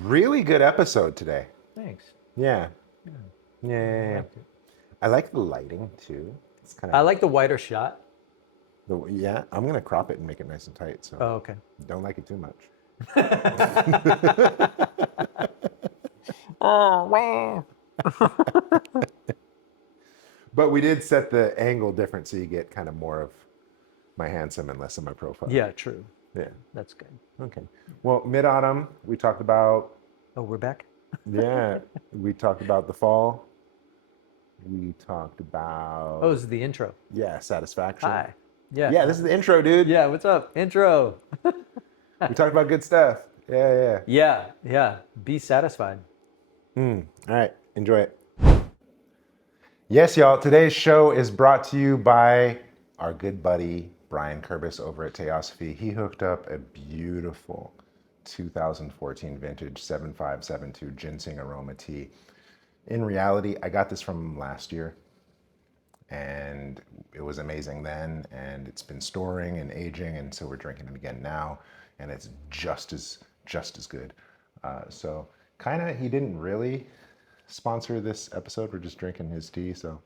Really good episode today. Thanks. Yeah. Yeah, Yeah. I yeah, yeah. liked it. I like the lighting too. It's kind I of like the wider shot. yeah. I'm gonna crop it and make it nice and tight. So Oh, okay. don't like it too much. Oh, wow. But we did set the angle different so you get kind of more of my handsome and less of my profile. Yeah, true. Yeah. That's good. Okay. Well, mid-autumn, we talked about, Oh, we're back? yeah, we talked about the fall. We talked about, Oh, this is the intro. yeah, satisfaction. Hi. Yeah. Yeah, this is the intro, dude. Yeah, what's up? Intro. We talked about good stuff. Yeah. Yeah. Be satisfied. All right, enjoy it. Yes, y'all, today's show is brought to you by our good buddy, Brian Kurbis over at Theosophy. He hooked up a beautiful 2014 vintage 7572 ginseng aroma tea. In reality, I got this from him last year, and it was amazing then, and it's been storing and aging, and so we're drinking it again now, and it's just as good. So kind of, he didn't really sponsor this episode. We're just drinking his tea, so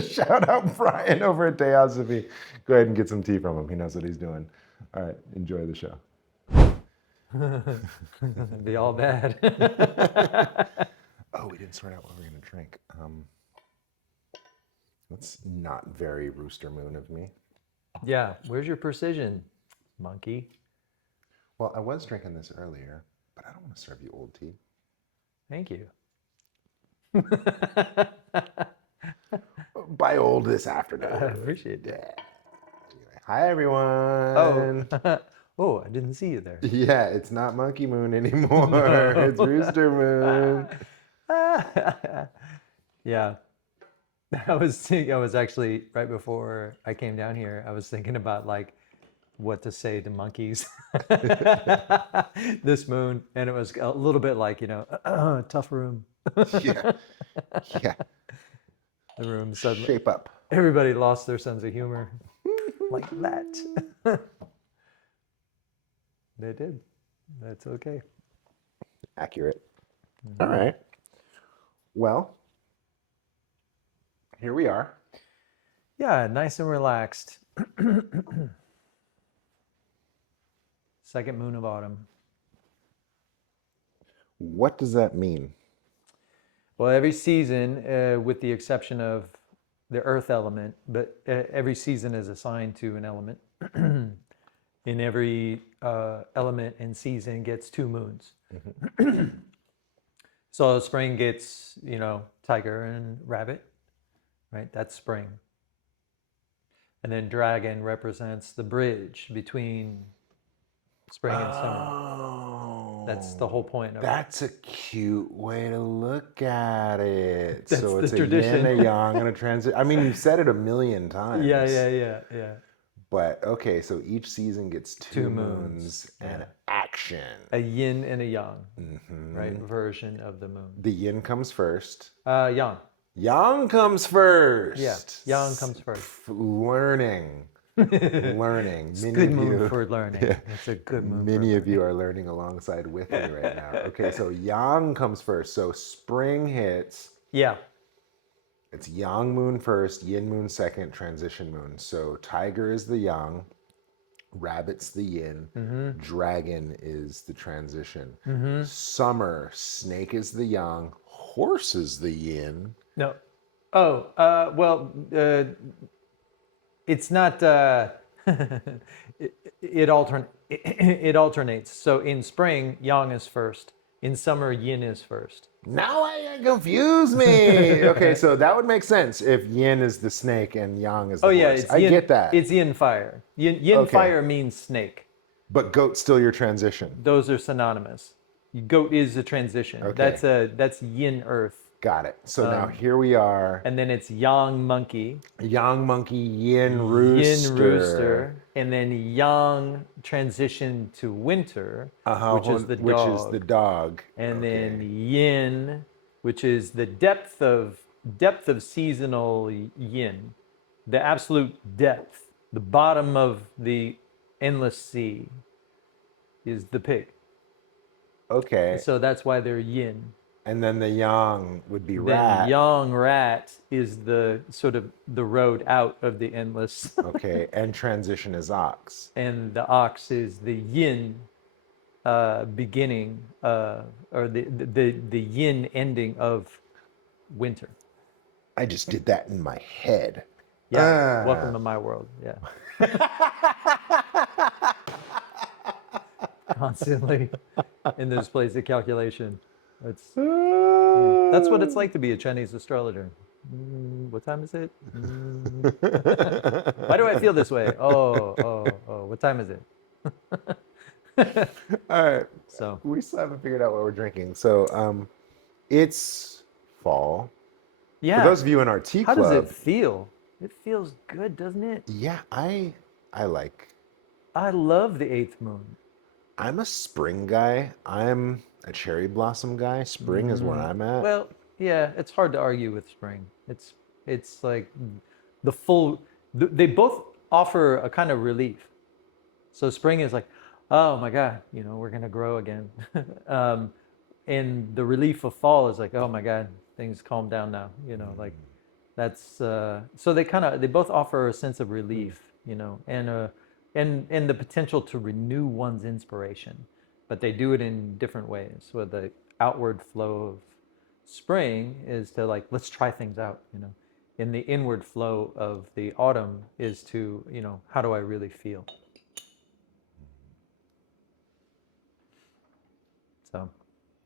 shout out Brian over at Theosophy. Go ahead and get some tea from him. He knows what he's doing. All right, enjoy the show. It'd be all bad. Oh, we didn't sort out what we're gonna drink. That's not very Rooster Moon of me. Yeah, where's your precision, monkey? Well, I was drinking this earlier, but I don't want to serve you old tea. Thank you. By old this I afternoon. appreciate it. Yeah. Hi, everyone. Oh, I didn't see you there. Yeah, it's not Monkey Moon anymore. It's Rooster Moon. Yeah. I was actually, right before I came down here, I was thinking about like what to say to monkeys this moon. And it was a little bit like, tough room. Yeah. The room suddenly, Shape up. everybody lost their sense of humor like that. They did. That's okay. Accurate. All right. Well, here we are. Yeah, nice and relaxed. Second moon of autumn. What does that mean? Well, every season, with the exception of the earth element, but every season is assigned to an element. In every element and season gets 2 moons. So spring gets, tiger and rabbit, right? That's spring. And then dragon represents the bridge between spring and summer. Oh, That's the whole point of it. that's a cute way to look at it. That's So the it's tradition. a yin, a yang, and a transit. I mean, you've said it a million times. Yeah. But okay, so each season gets 2 2 moons moons, and action. A yin and a yang, Mhm. right? Version of the moon. The yin comes first. Yang. Yang comes first. Yeah, yang comes first. Learning. Learning. It's Many good of moon you- for learning. Yeah. It's a good moon. Many of you are learning alongside with me right now. Okay, so yang comes first. So spring hits. Yeah. It's yang moon first, yin moon second, transition moon. So tiger is the yang, rabbit's the yin, dragon is the transition. Summer, snake is the yang, horse is the yin. No. Oh, well, it's not. It alternates. So in spring, yang is first. In summer, yin is first. Now I confuse me. Okay, so that would make sense if yin is the snake and yang is the Oh yeah, horse. it's I yin, get that. It's yin fire. Yin Okay. fire means snake. But goat's still your transition. Those are synonymous. Goat is a transition. Okay. That's yin earth. Got it. So now here we are. And then it's yang monkey, Yang monkey, yin rooster. yin rooster, and then yang transition to winter, which is the dog. Which is the dog. And Okay. then yin, which is the depth of seasonal yin, the absolute depth, the bottom of the endless sea is the pig. Okay. So that's why they're yin. And then the yang would be Then rat. yang rat is the sort of the road out of the endless. Okay. And transition is ox. And the ox is the yin beginning, or the yin ending of winter. I just did that in my head. Yeah, welcome to my world. Yeah, constantly in this place of calculation. That's what it's like to be a Chinese astrologer. What time is it? Why do I feel this way? Oh, what time is it? All right. So, We still haven't figured out what we're drinking. So, it's fall. For yeah. those of you in our tea How does it club, feel? It feels good, doesn't it? yeah, I like. I love the eighth moon. I'm a spring guy. I'm a cherry blossom guy. Spring is where I'm at. Well, yeah, it's hard to argue with spring. It's like the full. They both offer a kind of relief. So spring is like, oh my God, we're gonna grow again, and the relief of fall is like, oh my God, things calm down now. Like that's so they both offer a sense of relief, and the potential to renew one's inspiration, but they do it in different ways. So the outward flow of spring is to like, let's try things out, and the inward flow of the autumn is to, how do I really feel? So,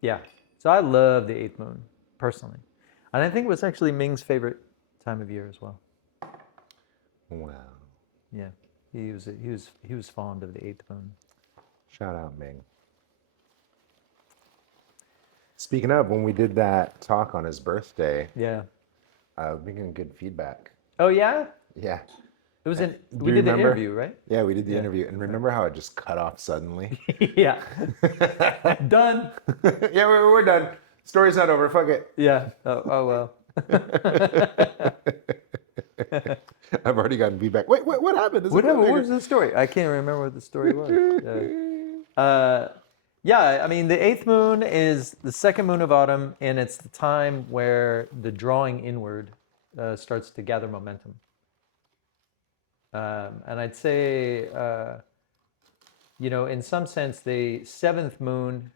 yeah. So I love the eighth moon personally, and I think it was actually Ming's favorite time of year as well. Wow. Yeah, he was fond of the eighth moon. Shout out, Ming. Speaking of, when we did that talk on his birthday, Yeah. we getting good feedback. Oh yeah. Yeah. It was Do we you did the remember? interview, right? Yeah, we did the Yeah. interview. And remember how it just cut off suddenly? Yeah. Done. Yeah, we're done. Story's not over. Fuck it. Yeah. Oh well. I've already gotten feedback. Wait, what happened? Is it What bigger? was the story? I can't remember what the story was. Yeah, I mean, the eighth moon is the second moon of autumn, and it's the time where the drawing inward starts to gather momentum. And I'd say, in some sense, the seventh moon.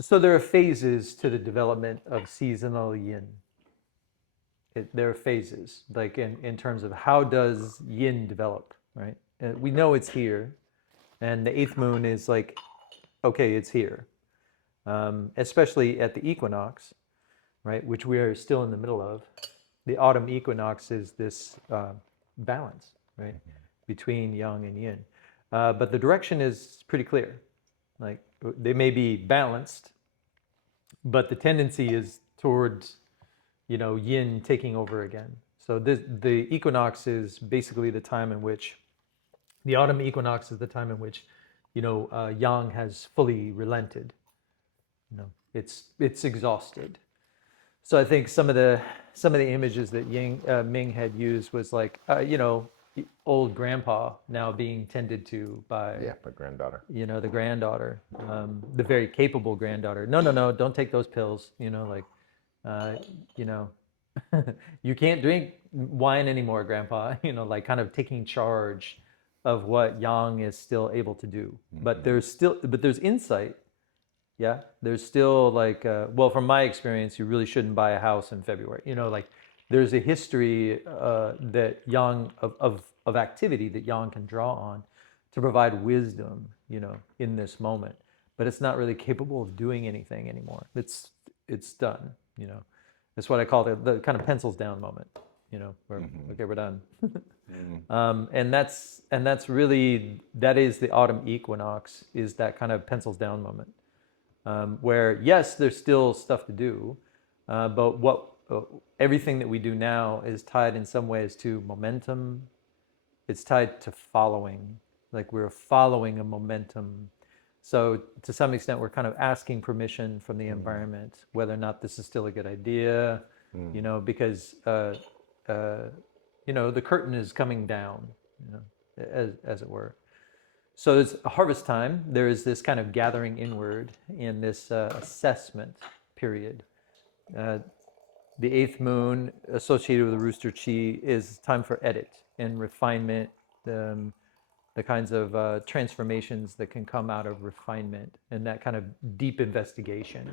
So there are phases to the development of seasonal yin. There are phases, like in terms of how does yin develop, right? We know it's here, and the eighth moon is like, okay, it's here, especially at the equinox, right, which we are still in the middle of. The autumn equinox is this balance, right, between yang and yin. But the direction is pretty clear. Like they may be balanced, but the tendency is towards, yin taking over again. So the equinox is basically the time in which, the autumn equinox is the time in which, yang has fully relented. It's exhausted. So I think some of the images that Ming had used was like, old grandpa now being tended to by my granddaughter. the granddaughter, the very capable granddaughter. No, don't take those pills. You can't drink wine anymore, grandpa. Like kind of taking charge of what yang is still able to do. But there's insight. Yeah, there's still like, well, from my experience, you really shouldn't buy a house in February. Like there's a history that yang of activity that yang can draw on to provide wisdom, in this moment. But it's not really capable of doing anything anymore. It's done. That's what I call the kind of pencils down moment. Where okay, we're done. And that's really, that is the autumn equinox, is that kind of pencils down moment. Where yes, there's still stuff to do, but everything that we do now is tied in some ways to momentum. It's tied to following, like we're following a momentum. So to some extent, we're kind of asking permission from the environment whether or not this is still a good idea, because the curtain is coming down, as it were. So it's harvest time. There is this kind of gathering inward in this assessment period. Uh, the eighth moon associated with the rooster chi is time for edit and refinement, the kinds of transformations that can come out of refinement and that kind of deep investigation.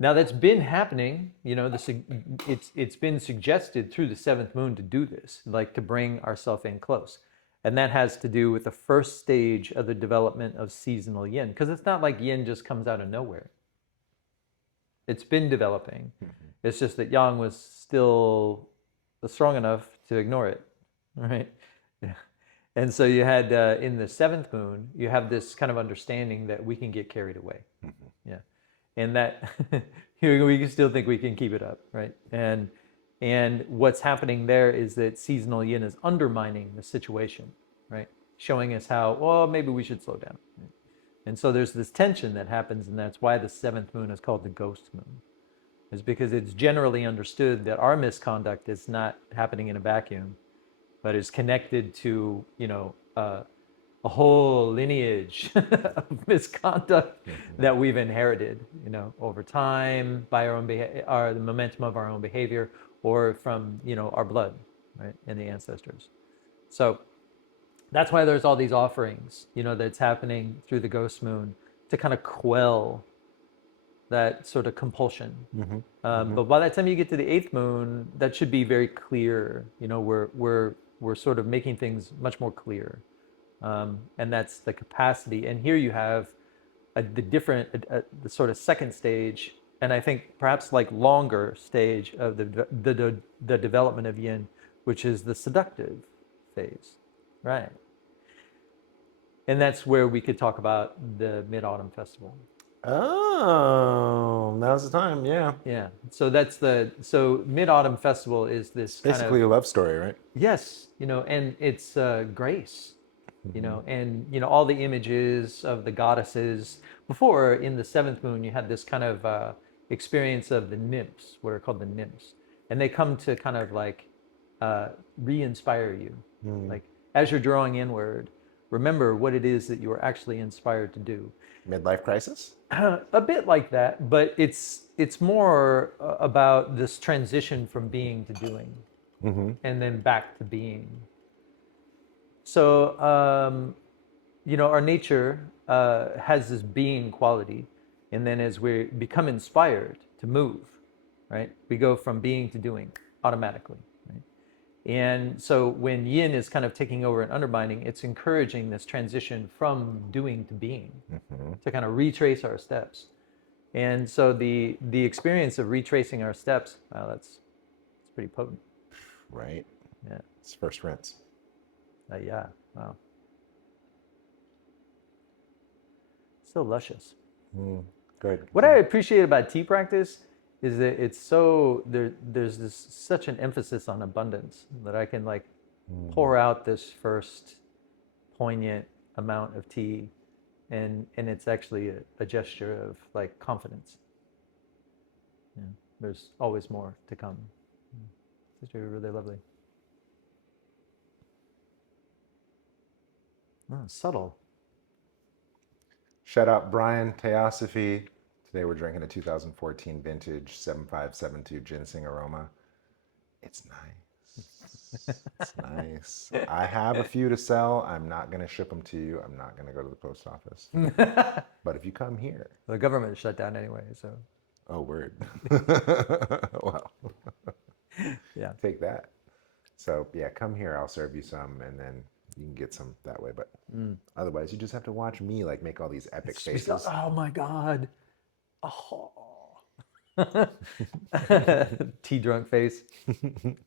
Now that's been happening, it's been suggested through the seventh moon to do this, like to bring ourselves in close. And that has to do with the first stage of the development of seasonal yin, because it's not like yin just comes out of nowhere. It's been developing. It's just that yang was still strong enough to ignore it, right? Yeah. And so you had in the seventh moon, you have this kind of understanding that we can get carried away. Yeah. And that we can still think we can keep it up, right? And what's happening there is that seasonal yin is undermining the situation, right? Showing us how, well, maybe we should slow down. Right? And so there's this tension that happens, and that's why the seventh moon is called the ghost moon, is because it's generally understood that our misconduct is not happening in a vacuum, but is connected to, a whole lineage of misconduct that we've inherited, over time by our own the momentum of our own behavior, or from, our blood, right, and the ancestors. So that's why there's all these offerings, that's happening through the ghost moon to kind of quell that sort of compulsion. But by the time you get to the eighth moon, that should be very clear. We're sort of making things much more clear. And that's the capacity. And here you have the sort of second stage, and I think perhaps like longer stage of the development of yin, which is the seductive phase, right? And that's where we could talk about the Mid-Autumn Festival. Oh, now's the time. Yeah. Yeah. So Mid-Autumn Festival is this Basically a love story, right? Yes, and it's grace, and all the images of the goddesses. Before, in the seventh moon, you had this kind of experience of the nymphs, what are called the nymphs, and they come to kind of like re-inspire you. Like as you're drawing inward, remember what it is that you are actually inspired to do. Midlife crisis? A bit like that, but it's more about this transition from being to doing, and then back to being. So, our nature has this being quality, and then as we become inspired to move, right, we go from being to doing automatically. Right? And so when yin is kind of taking over and undermining, it's encouraging this transition from doing to being, to kind of retrace our steps. And so the experience of retracing our steps, wow, it's pretty potent. Right. Yeah. It's first rinse. Yeah. Wow. So luscious. Good. What I appreciate about tea practice is that it's so there's this such an emphasis on abundance that I can like pour out this first poignant amount of tea, and it's actually a gesture of like confidence. Yeah, there's always more to come. It's really, really lovely. Oh, subtle. Shout out Brian Theosophy. Today we're drinking a 2014 vintage 7572 ginseng aroma. It's nice. It's nice. I have a few to sell. I'm not going to ship them to you. I'm not going to go to the post office. But if you come here. The government shut down anyway, so. Oh, word. Well, yeah. Take that. So, yeah, come here. I'll serve you some, and then you can get some that way. But otherwise, you just have to watch me like make all these epic faces. Oh my God. Oh. Tea drunk face.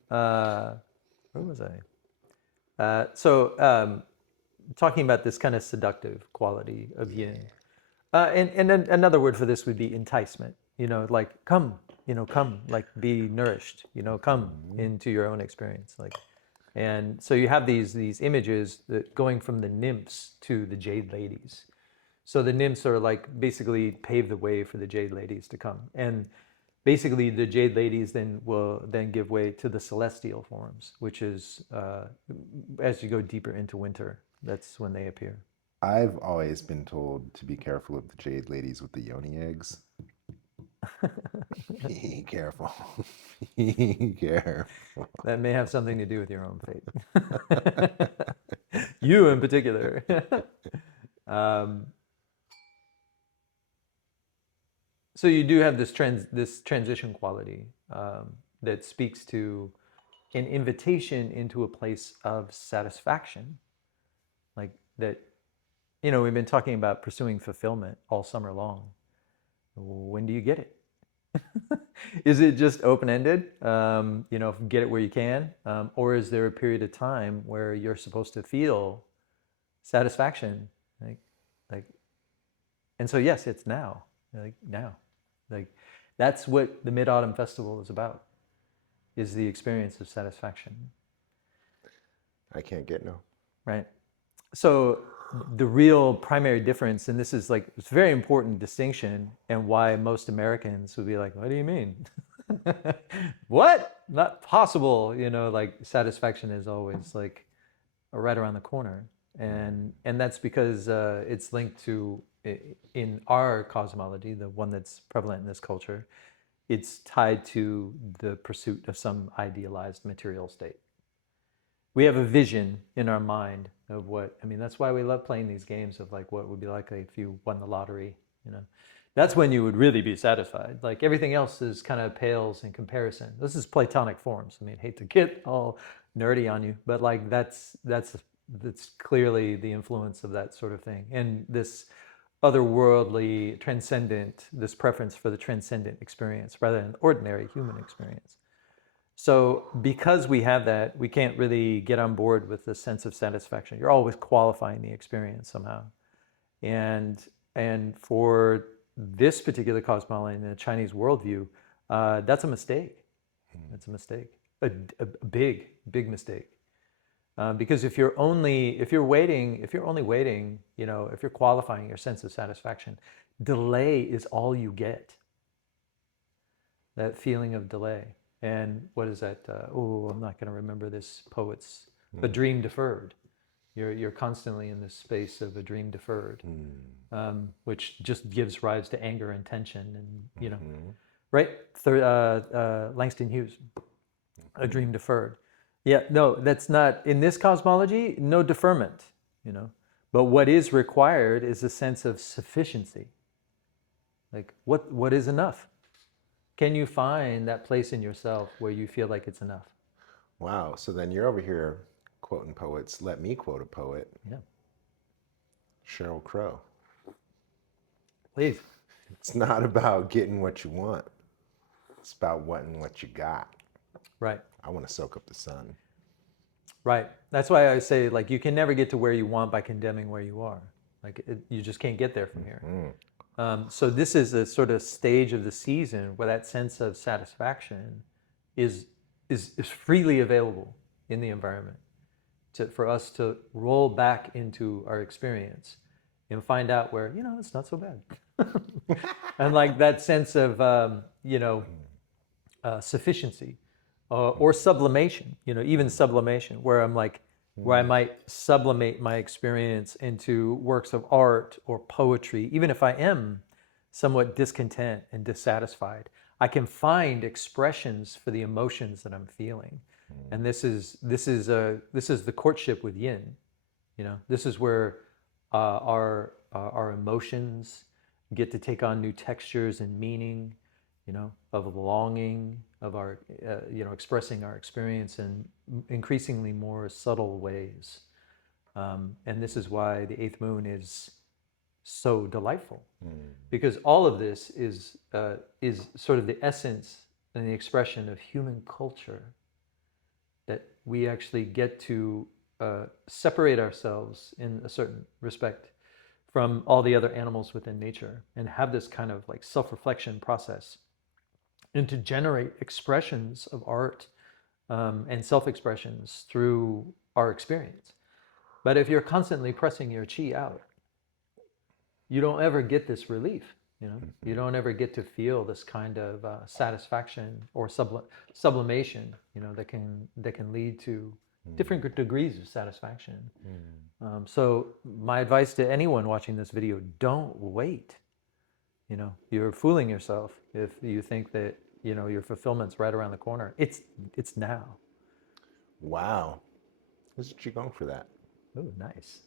Where was I? Talking about this kind of seductive quality of yin. And then another word for this would be enticement. Like come, come, like be nourished, come into your own experience. And so you have these images that going from the nymphs to the jade ladies. So the nymphs are like basically pave the way for the jade ladies to come. And basically the jade ladies will give way to the celestial forms, which is as you go deeper into winter, that's when they appear. I've always been told to be careful of the jade ladies with the yoni eggs. Be careful. Be careful. That may have something to do with your own fate. You in particular. um, so you do have this transition quality that speaks to an invitation into a place of satisfaction, like that. We've been talking about pursuing fulfillment all summer long. When do you get it? Is it just open-ended? Get it where you can, or is there a period of time where you're supposed to feel satisfaction, like, like, and so yes, it's now, like now, like that's what the Mid-Autumn Festival is about, is the experience of satisfaction, I can't get no. right? So the real primary difference, and this is like it's a very important distinction, and why most Americans would be like, "What do you mean? What? Not possible?" Like satisfaction is always like right around the corner, and that's because it's linked to in our cosmology, the one that's prevalent in this culture. It's tied to the pursuit of some idealized material state. We have a vision in our mind of that's why we love playing these games of like what it would be like if you won the lottery. That's when you would really be satisfied. Like everything else is kind of pales in comparison. This is Platonic forms. Hate to get all nerdy on you, but like that's clearly the influence of that sort of thing, and this otherworldly transcendent, this preference for the transcendent experience rather than ordinary human experience. So because we have that, we can't really get on board with the sense of satisfaction. You're always qualifying the experience somehow. And for this particular cosmology in the Chinese worldview, that's a mistake. That's a mistake, a big, big mistake. Because if you're only waiting, if you're qualifying your sense of satisfaction, delay is all you get. That feeling of delay. And what is that? I'm not going to remember this poet's. A dream deferred. You're constantly in this space of a dream deferred, which just gives rise to anger and tension, and right? Langston Hughes, a dream deferred. Yeah, no, that's not in this cosmology. No deferment, But what is required is a sense of sufficiency. Like what is enough? Can you find that place in yourself where you feel like it's enough? Wow. So then you're over here quoting poets. Let me quote a poet. Yeah. Sheryl Crow. Please. It's not about getting what you want. It's about wanting what you got. Right. I want to soak up the sun. Right. That's why I say, like, you can never get to where you want by condemning where you are. Like, you just can't get there from here. So this is a sort of stage of the season where that sense of satisfaction is freely available in the environment for us to roll back into our experience and find out where, it's not so bad. And like that sense of, sufficiency or sublimation, even sublimation, where I'm like, where I might sublimate my experience into works of art or poetry, even if I am somewhat discontent and dissatisfied, I can find expressions for the emotions that I'm feeling. And this is the courtship with yin. This is where our emotions get to take on new textures and meaning, of longing, of our, expressing our experience in increasingly more subtle ways. And this is why the eighth moon is so delightful, because all of this is sort of the essence and the expression of human culture, that we actually get to separate ourselves in a certain respect from all the other animals within nature and have this kind of like self-reflection process, and to generate expressions of art and self-expressions through our experience. But if you're constantly pressing your chi out, you don't ever get this relief. You don't ever get to feel this kind of satisfaction or sublimation, that can lead to different degrees of satisfaction. So my advice to anyone watching this video, don't wait. You're fooling yourself if you think that, your fulfillment's right around the corner. It's now. Wow. There's a Qigong for that. Oh, nice.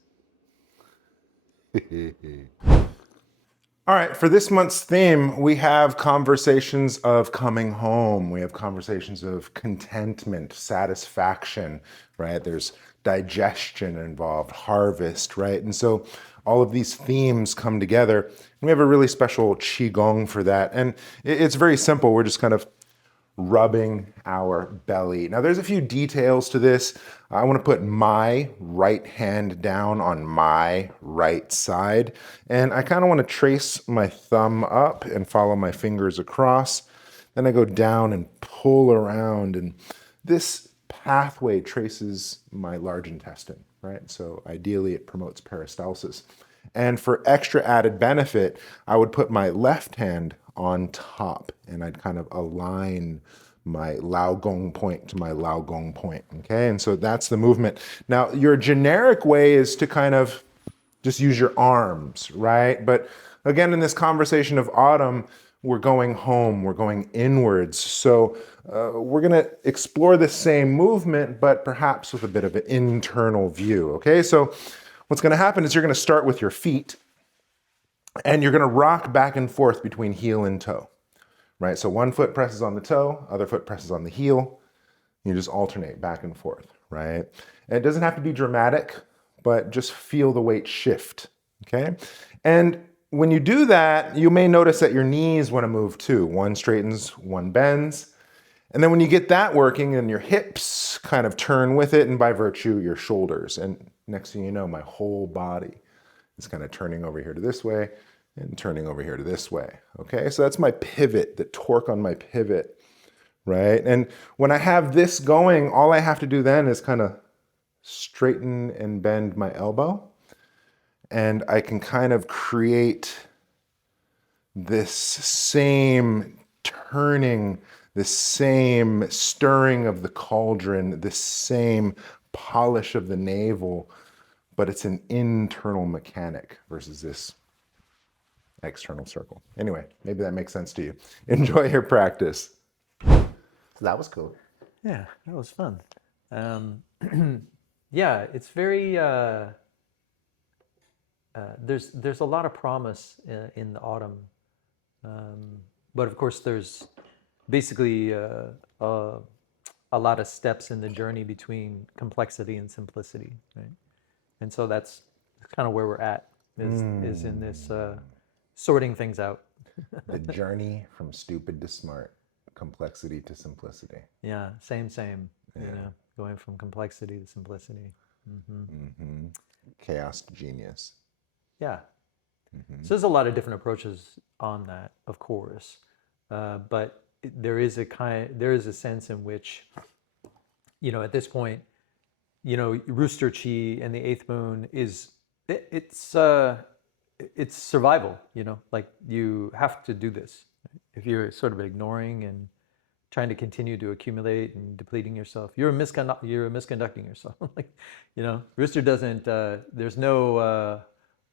All right, for this month's theme, we have conversations of coming home. We have conversations of contentment, satisfaction, right? There's digestion involved, harvest, right? And so all of these themes come together. And we have a really special Qigong for that. And it's very simple. We're just kind of rubbing our belly. Now, there's a few details to this. I want to put my right hand down on my right side, and I kind of want to trace my thumb up and follow my fingers across. Then I go down and pull around, and this pathway traces my large intestine, right? So ideally, it promotes peristalsis. And for extra added benefit, I would put my left hand on top and I'd kind of align my Lao Gong point to Lao Gong point, okay? And so that's the movement. Now, your generic way is to kind of just use your arms, right? But again, in this conversation of autumn, we're going home, we're going inwards. So we're gonna explore the same movement, but perhaps with a bit of an internal view, okay? So what's gonna happen is you're gonna start with your feet and you're gonna rock back and forth between heel and toe, right? So one foot presses on the toe, other foot presses on the heel. You just alternate back and forth, right? And it doesn't have to be dramatic, but just feel the weight shift, okay? And when you do that, you may notice that your knees wanna move too. One straightens, one bends. And then when you get that working and your hips kind of turn with it, and by virtue, your shoulders. And next thing you know, my whole body is kind of turning over here to this way and turning over here to this way, okay? So that's my pivot, the torque on my pivot, right? And when I have this going, all I have to do then is kind of straighten and bend my elbow, and I can kind of create this same turning, this same stirring of the cauldron, this same polish of the navel, but it's an internal mechanic versus this external circle. Anyway, maybe that makes sense to you. Enjoy your practice. So that was cool. Yeah, that was fun. Yeah, it's very. There's a lot of promise in the autumn, but of course there's basically a lot of steps in the journey between complexity and simplicity, right? And so that's kind of where we're at is in this sorting things out. The journey from stupid to smart, complexity to simplicity. Yeah, same. Going from complexity to simplicity. Chaos to genius. Yeah. So there's a lot of different approaches on that, of course, but there is a sense in which, at this point, Rooster Chi and the eighth moon it's survival. Like you have to do this. If you're sort of ignoring and trying to continue to accumulate and depleting yourself, you're misconducting yourself. Like, Rooster doesn't. There's no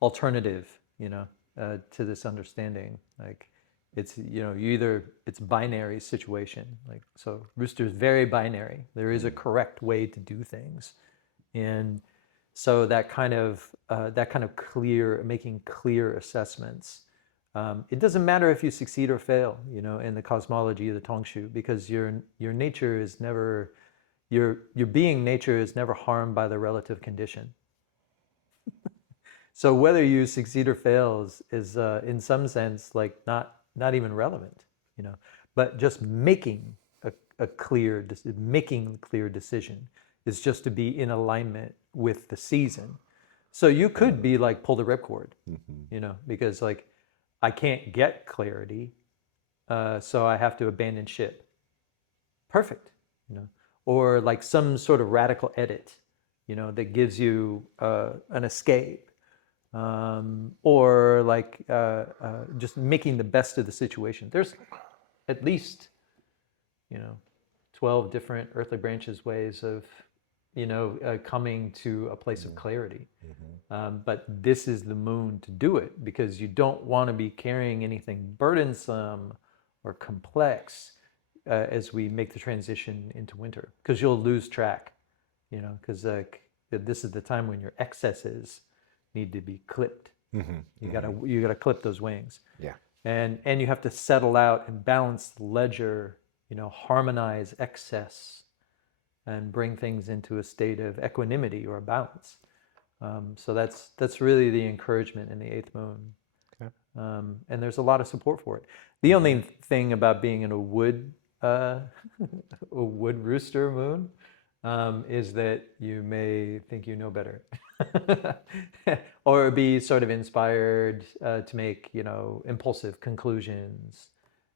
alternative, to this understanding. Like, it's it's binary situation. Like, so Rooster's very binary. There is a correct way to do things, and so that kind of making clear assessments. It doesn't matter if you succeed or fail, in the cosmology of the Tongshu, because your nature is never, your being nature is never harmed by the relative condition. So whether you succeed or fail is in some sense like not even relevant, but just making a clear decision is just to be in alignment with the season. So you could be like pull the ripcord, because like I can't get clarity, so I have to abandon ship. Perfect, or like some sort of radical edit, that gives you an escape. Or like just making the best of the situation. There's at least 12 different earthly branches ways of coming to a place of clarity. But this is the moon to do it, because you don't want to be carrying anything burdensome or complex as we make the transition into winter, because you'll lose track, because this is the time when your excesses need to be clipped. You gotta clip those wings. Yeah. And you have to settle out and balance the ledger, harmonize excess and bring things into a state of equanimity or a balance. So that's really the encouragement in the eighth moon. Okay. And there's a lot of support for it. The only thing about being in a wood rooster moon is that you may think you know better, or be sort of inspired to make impulsive conclusions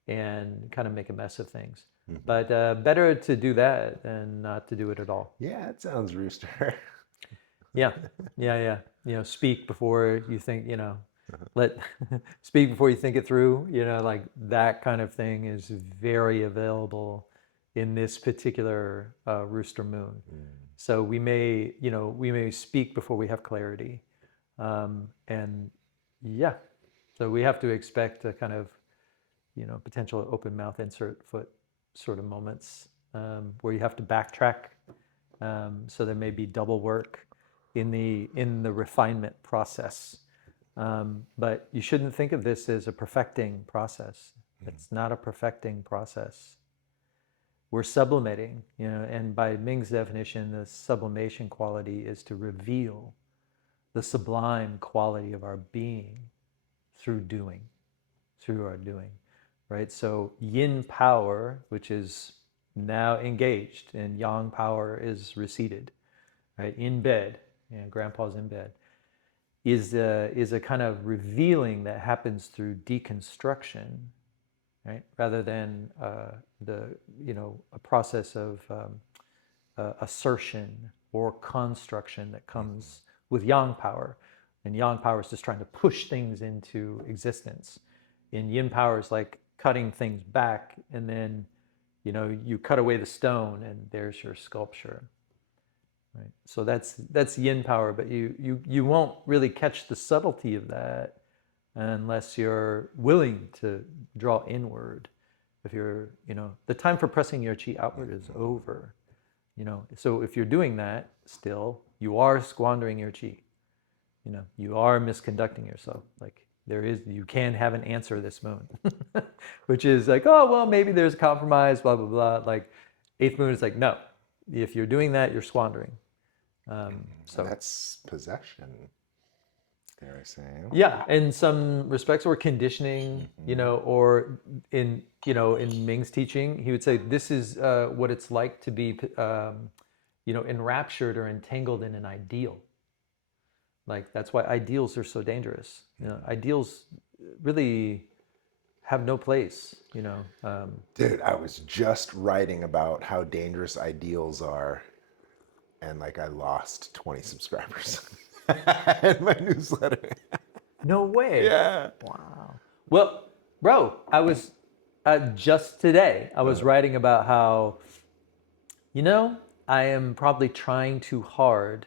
and kind of make a mess of things. But better to do that than not to do it at all. Yeah, it sounds Rooster. Yeah. Speak before you think. Let speak before you think it through. Like that kind of thing is very available in this particular rooster moon. So we may speak before we have clarity, and yeah, so we have to expect a kind of potential open mouth insert foot sort of moments where you have to backtrack. So there may be double work in the refinement process. But you shouldn't think of this as a perfecting process. It's not a perfecting process. We're sublimating, and by Ming's definition, the sublimation quality is to reveal the sublime quality of our being through our doing, right? So yin power, which is now engaged, and yang power is receded, right? In bed, grandpa's in bed, is a kind of revealing that happens through deconstruction, right? Rather than a process of assertion or construction that comes with yang power. And yang power is just trying to push things into existence. And yin power is like cutting things back, and then you cut away the stone and there's your sculpture. Right. So that's yin power, but you won't really catch the subtlety of that unless you're willing to draw inward. If you're, the time for pressing your chi outward is over. So if you're doing that still, you are squandering your chi. You are misconducting yourself. Like you can have an answer this moon, which is like, oh well, maybe there's a compromise, blah blah blah. Like eighth moon is like, no, if you're doing that, you're squandering. So that's possession, dare I say? Yeah, in some respects, or conditioning, or in Ming's teaching, he would say this is what it's like to be, enraptured or entangled in an ideal. Like that's why ideals are so dangerous. Ideals really have no place. Dude, I was just writing about how dangerous ideals are, and like I lost 20 subscribers in my newsletter. No way. Yeah. Wow. Well, bro, I was just today, I was writing about how, I am probably trying too hard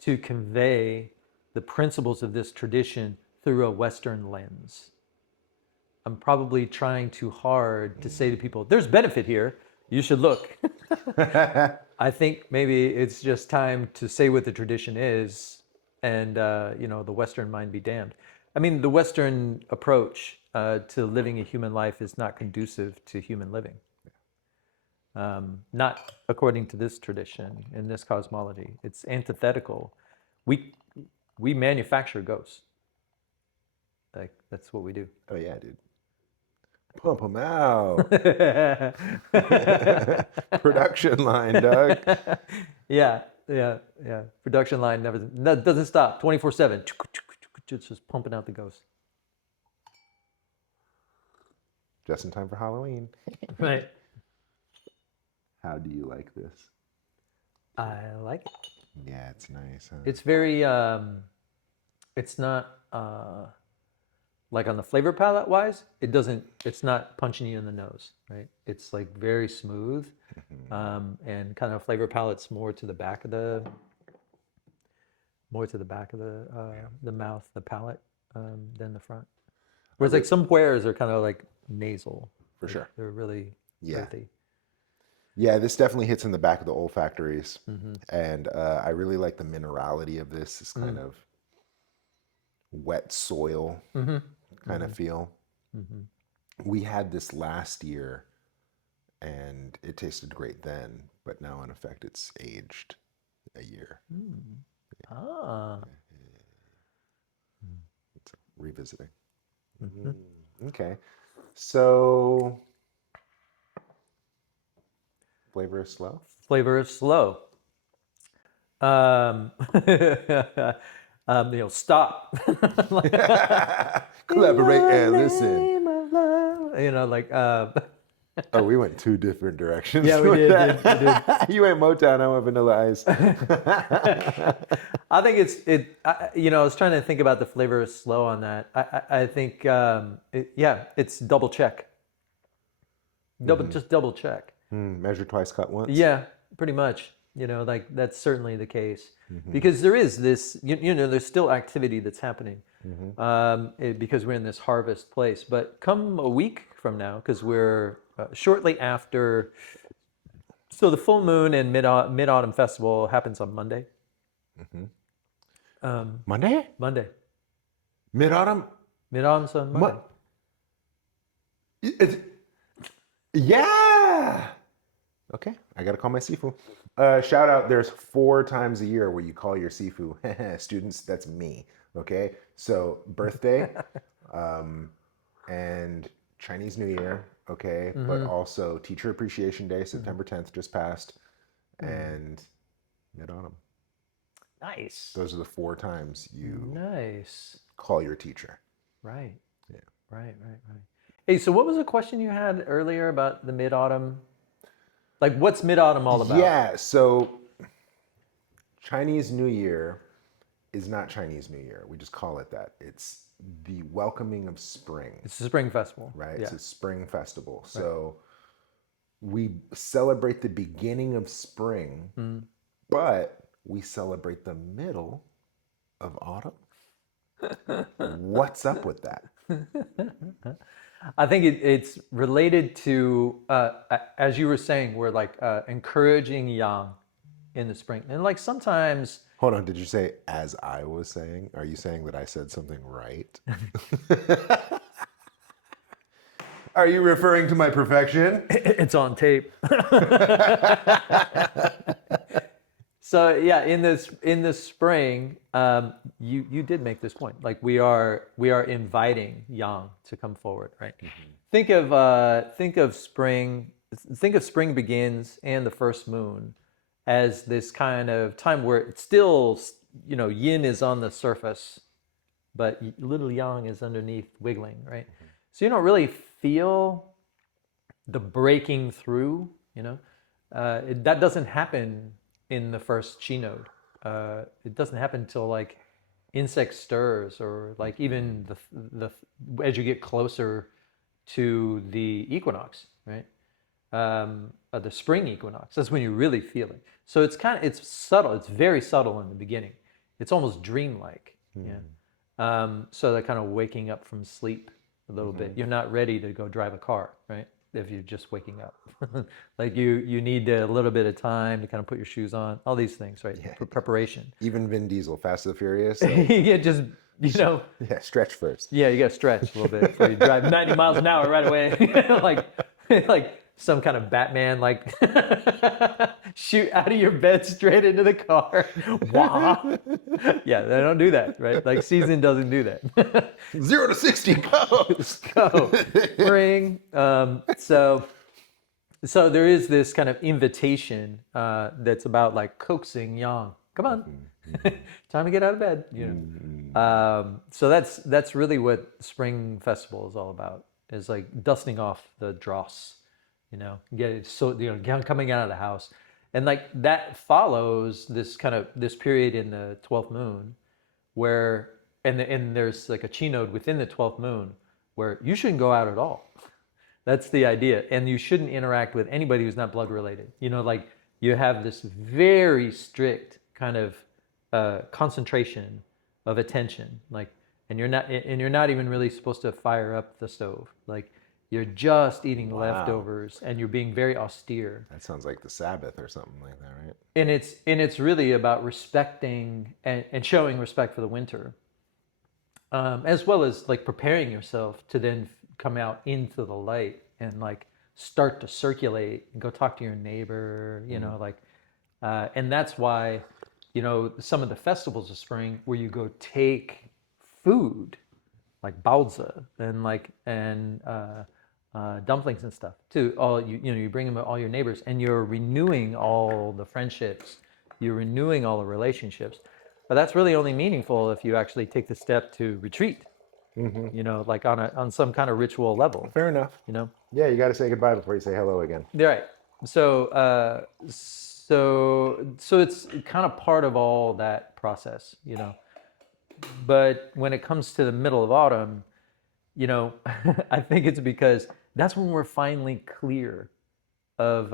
to convey the principles of this tradition through a Western lens. I'm probably trying too hard to say to people, there's benefit here. You should look. I think maybe it's just time to say what the tradition is, and the Western mind be damned. I mean, the Western approach to living a human life is not conducive to human living. Not according to this tradition, in this cosmology. It's antithetical. We manufacture ghosts. Like, that's what we do. Oh yeah, dude. Pump them out. Production line, Doug. Yeah. Production line doesn't stop. 24/7. Just pumping out the ghosts. Just in time for Halloween. Right. How do you like this? I like it. Yeah, it's nice. Huh? It's very. It's not. like on the flavor palette wise, it's not punching you in the nose, right? It's like very smooth, and kind of flavor palettes more to the back of the mouth, the palate, than the front. Whereas like some pears are kind of like nasal. For sure. They're really earthy. Yeah, this definitely hits in the back of the olfactories. And I really like the minerality of this. This kind of wet soil kind of feel. We had this last year and it tasted great then, but now in effect it's aged a year. Ah. It's revisiting. Okay. So flavor is slow? Flavor is slow. Stop. Collaborate and listen. Like. Oh, we went two different directions. Yeah, we did. You went Motown, I went Vanilla Ice. I think I was trying to think about the flavor is slow on that. I think, it's double check. Just double check. Measure twice, cut once. Yeah, pretty much. Like that's certainly the case because there is this, there's still activity that's happening because we're in this harvest place. But come a week from now, because we're shortly after, so the full moon and mid-autumn festival happens on Monday. Monday? Monday. Mid-autumn? Mid-autumn's on Monday. Yeah. Okay, I gotta call my Sifu. Shout out, there's 4 times a year where you call your Sifu. Students, that's me, okay? So birthday, and Chinese New Year, okay? But also Teacher Appreciation Day, September 10th just passed, and mid-autumn. Nice. Those are the 4 times you call your teacher. Right. Yeah. Right. Hey, so what was the question you had earlier about the mid-autumn? Like, what's mid-autumn all about? Yeah, so Chinese New Year is not Chinese New Year. We just call it that. It's the welcoming of spring. It's a spring festival. Right? Yeah. It's a spring festival. So we celebrate the beginning of spring, but we celebrate the middle of autumn. What's up with that? I think it's related to, as you were saying, we're like encouraging yang in the spring. And like sometimes... Hold on, did you say, as I was saying? Are you saying that I said something right? Are you referring to my perfection? It's on tape. So yeah, in the spring, you did make this point. Like we are inviting yang to come forward, right? Think of spring. Think of spring begins and the first moon as this kind of time where it's still, yin is on the surface, but little yang is underneath wiggling, right? So you don't really feel the breaking through, that doesn't happen in the first chi node. It doesn't happen until like insect stirs or like even the as you get closer to the equinox, right? The spring equinox. That's when you really feel it. So it's subtle. It's very subtle in the beginning. It's almost dreamlike. Yeah. So that kind of waking up from sleep a little bit. You're not ready to go drive a car, right? If you're just waking up, like you need a little bit of time to kind of put your shoes on, all these things, right? Yeah. For preparation. Even Vin Diesel, Fast and the Furious. Yeah, just Yeah, stretch first. Yeah, you got to stretch a little bit before you drive 90 miles an hour right away, like some kind of Batman, like shoot out of your bed straight into the car. Wah. Yeah, they don't do that, right? Like season doesn't do that. 0 to 60, go. Go. Spring. So there is this kind of invitation that's about like coaxing yang. Come on, time to get out of bed. So that's really what Spring Festival is all about. Is like dusting off the dross, get it coming out of the house, and like that follows this period in the 12th moon, where and there's like a chi node within the 12th moon where you shouldn't go out at all. That's the idea. And you shouldn't interact with anybody who's not blood related. You know, like you have this very strict kind of concentration of attention. Like, and you're not even really supposed to fire up the stove. Like you're just eating leftovers and you're being very austere. That sounds like the Sabbath or something like that, right? And it's really about respecting and showing respect for the winter. As well as like preparing yourself to then come out into the light and like start to circulate and go talk to your neighbor, you know, like, and that's why, you know, some of the festivals of spring where you go take food like baozi and like, and dumplings and stuff to all, you know, you bring them to all your neighbors and you're renewing all the friendships, you're renewing all the relationships. But that's really only meaningful if you actually take the step to retreat, you know, like on some kind of ritual level, Fair enough. you know? Yeah, you got to say goodbye before you say hello again. Right. So, so it's kind of part of all that process, you know? But when it comes to the middle of autumn, you know, I think it's because that's when we're finally clear of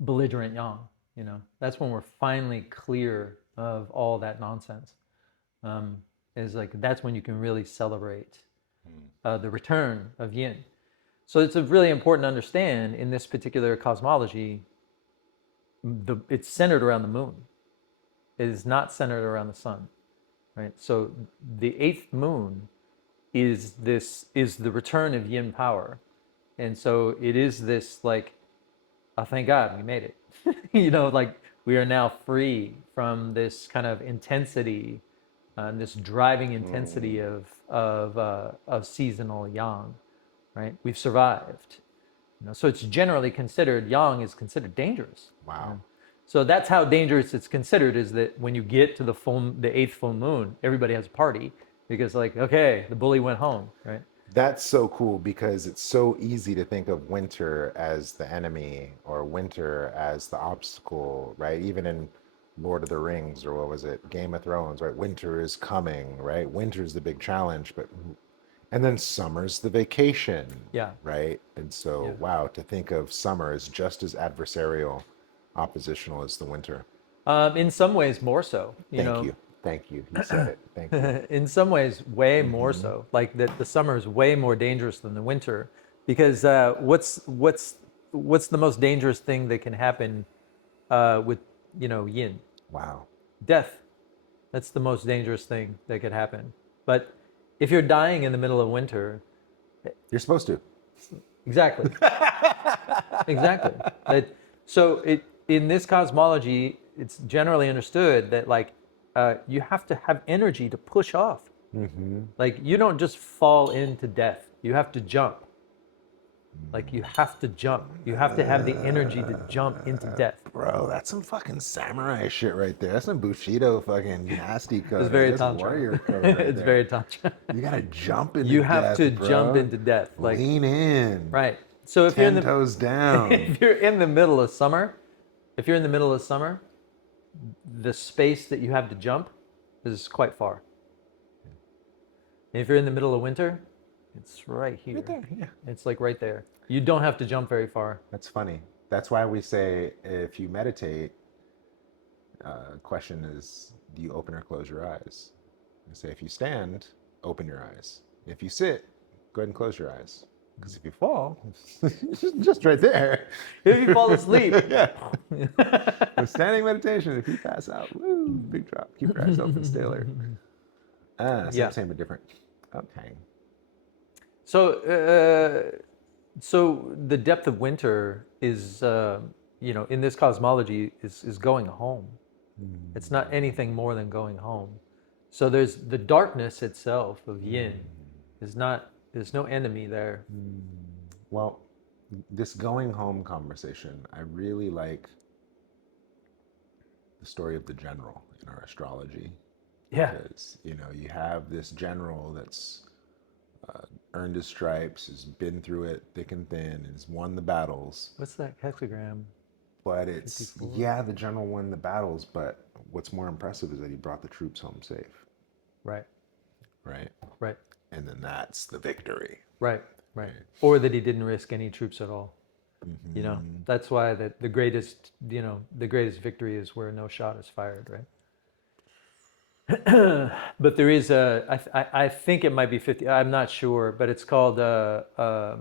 belligerent yang. You know, that's when we're finally clear of all that nonsense. Is like that's when you can really celebrate the return of yin. So it's really important to understand in this particular cosmology. It's centered around the moon. It is not centered around the sun, right? So the 8th moon is the return of yin power, and so it is this like, oh, thank God we made it. You know, like we are now free from this kind of intensity, this driving intensity of seasonal yang, right? We've survived. You know, so it's generally considered, yang is considered dangerous. Wow. So that's how dangerous it's considered, is that when you get to the 8th full moon, everybody has a party because like, okay, the bully went home, right? That's so cool because it's so easy to think of winter as the enemy or winter as the obstacle, right? Even in Lord of the Rings, or what was it, Game of Thrones, right? Winter is coming, right? Winter's the big challenge, and then summer's the vacation, Yeah. right? And so, wow, to think of summer as just as adversarial, oppositional as the winter. In some ways, more so. Thank you. You said it. Thank you. In some ways, way more so. Like that, the summer is way more dangerous than the winter, because what's the most dangerous thing that can happen with yin? Wow. Death. That's the most dangerous thing that could happen. But if you're dying in the middle of winter, You're supposed to. exactly, exactly. So in this cosmology, it's generally understood that like you have to have energy to push off. Like you don't just fall into death. You have to jump. Like you have to jump. You have to have the energy to jump into death. Bro, that's some fucking samurai shit right there. That's some Bushido fucking nasty code. It's very That's tantra. warrior code right It's there. very tantra. You gotta jump into You death, have to bro. jump into death. Like lean in. right. So if 10 toes down. if you're in the middle of summer, the space that you have to jump is quite far. And if you're in the middle of winter, it's right here. Right there, yeah. It's like right there. You don't have to jump very far. That's funny. That's why we say if you meditate, question is, do you open or close your eyes? We say if you stand, open your eyes. If you sit, go ahead and close your eyes. Because if you fall, just right there. If you fall asleep. Yeah. With standing meditation, if you pass out, woo, big drop. Keep your eyes open, stay alert. Same but different. Okay. So the depth of winter is, in this cosmology, is going home. It's not anything more than going home. So there's the darkness itself of yin is not. There's no enemy there. Well, this going home conversation, I really like the story of the general in our astrology. Yeah. Because, you have this general that's earned his stripes, has been through it thick and thin, and has won the battles. What's that hexagram? But it's, 54. yeah, the general won the battles, but what's more impressive is that he brought the troops home safe, Right. right? Right. And then that's the victory. Right. Right. Or that he didn't risk any troops at all. You know, that's why the greatest, the greatest victory is where no shot is fired, right? But there is I think it might be 50. I'm not sure, but it's called no,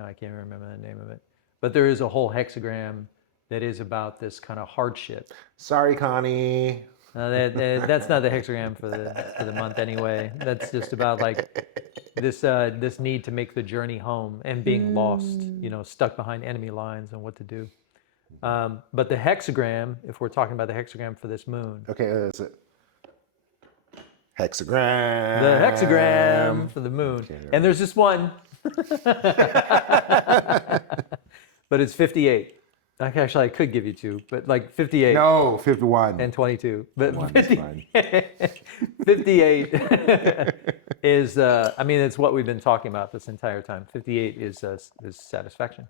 I can't remember the name of it. But there is a whole hexagram that is about this kind of hardship. Sorry, Connie. That's not the hexagram for the month anyway. That's just about like this need to make the journey home and being lost, stuck behind enemy lines and what to do. But the hexagram, if we're talking about the hexagram for this moon, Okay, that's it. the Hexagram. hexagram for the moon, Okay, there and there's just one, but it's 58. Actually, I could give you two, but like 58 No, 51. and 22. But One is fine. 58 is, I mean, it's what we've been talking about this entire time. 58 is satisfaction.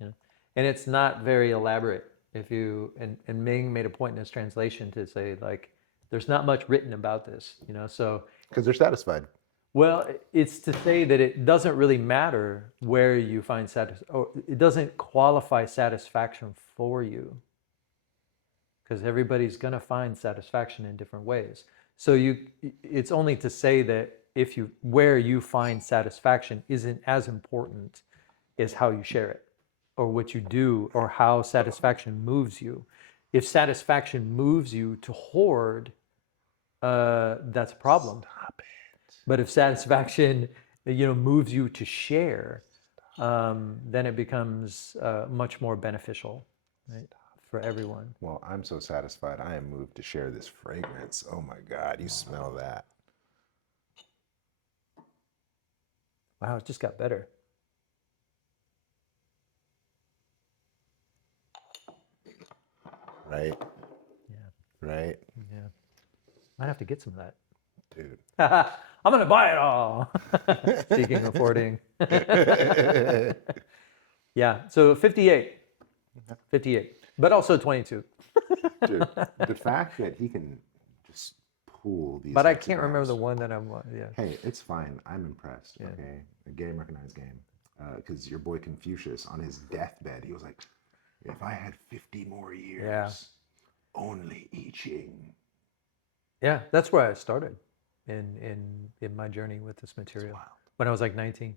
And it's not very elaborate. And Ming made a point in his translation to say, like, there's not much written about this, so. Because they're satisfied. Well, it's to say that it doesn't really matter where you find or it doesn't qualify satisfaction for you, because everybody's going to find satisfaction in different ways. So it's only to say that where you find satisfaction isn't as important as how you share it, or what you do, or how satisfaction moves you. If satisfaction moves you to hoard, that's a problem. Stop it. But if satisfaction, moves you to share, then it becomes much more beneficial, right, for everyone. Well, I'm so satisfied. I am moved to share this fragrance. Oh my God, you smell that. Wow, it just got better. Right? Yeah, Right? yeah. Might have to get some of that. Dude. I'm gonna buy it all. Speaking of hoarding. Yeah, so 58. 58. But also 22. Dude, the fact that he can just pull these. But I can't remember hexagrams. the one that yeah. Hey, it's fine. I'm impressed. Okay, a game recognized game. Because your boy Confucius, on his deathbed, he was like, "If I had 50 more years, only I Ching." Yeah, that's where I started in my journey with this material. When I was like 19.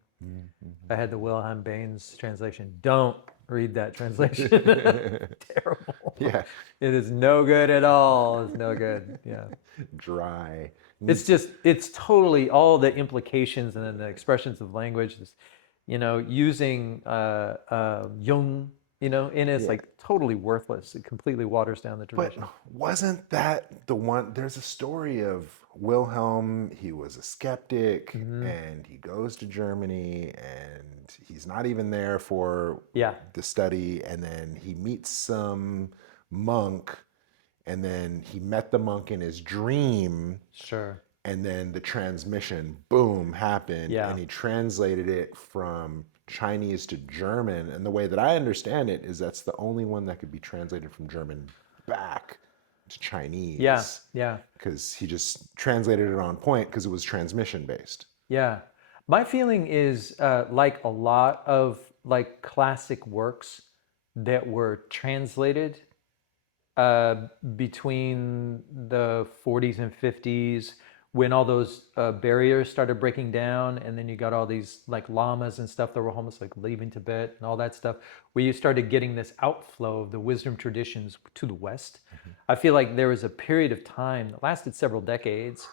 I had the Wilhelm Baines translation. Don't read that translation. Terrible. Yeah. It is no good at all. It's no good. Yeah. Dry. It's totally all the implications and then the expressions of language, using Jung, in it's like totally worthless. It completely waters down the tradition. But wasn't that the one? There's a story of Wilhelm. He was a skeptic, and he goes to Germany, and he's not even there for the study. And then he meets some monk, and then he met the monk in his dream. Sure. And then the transmission, boom, happened, and he translated it from Chinese to German. And the way that I understand it is that's the only one that could be translated from German back to Chinese. Yeah, yeah. Because he just translated it on point because it was transmission based. Yeah. My feeling is like a lot of like classic works that were translated between the 40s and 50s, when all those barriers started breaking down, and then you got all these like lamas and stuff that were almost like leaving Tibet and all that stuff, where you started getting this outflow of the wisdom traditions to the West. I feel like there was a period of time that lasted several decades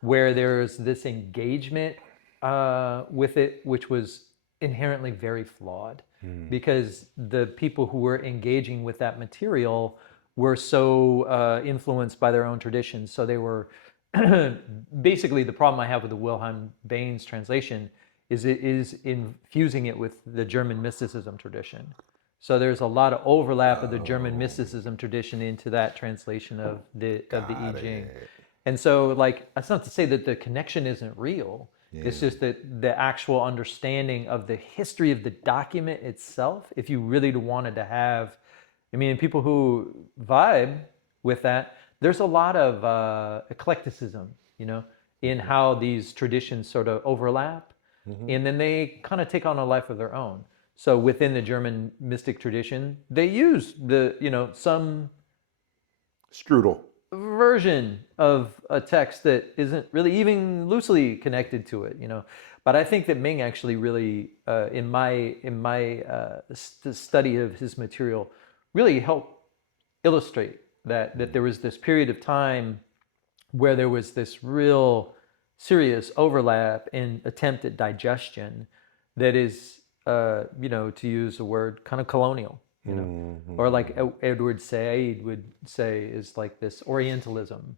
where there was this engagement with it, which was inherently very flawed, because the people who were engaging with that material were so influenced by their own traditions. So they were basically, the problem I have with the Wilhelm Baines translation is it is infusing it with the German mysticism tradition. So there's a lot of overlap of the German mysticism tradition into that translation of the I Ching. And so, like, that's not to say that the connection isn't real. It's just that the actual understanding of the history of the document itself, if you really wanted to have, I mean, people who vibe with that, there's a lot of eclecticism, in how these traditions sort of overlap. And then they kind of take on a life of their own. So within the German mystic tradition, they use some Strudel. version of a text that isn't really even loosely connected to it, But I think that Ming actually really, in my study of his material, really helped illustrate that there was this period of time where there was this real serious overlap and attempt at digestion that is, to use a word, kind of colonial. Or like Edward Said would say, is like this Orientalism,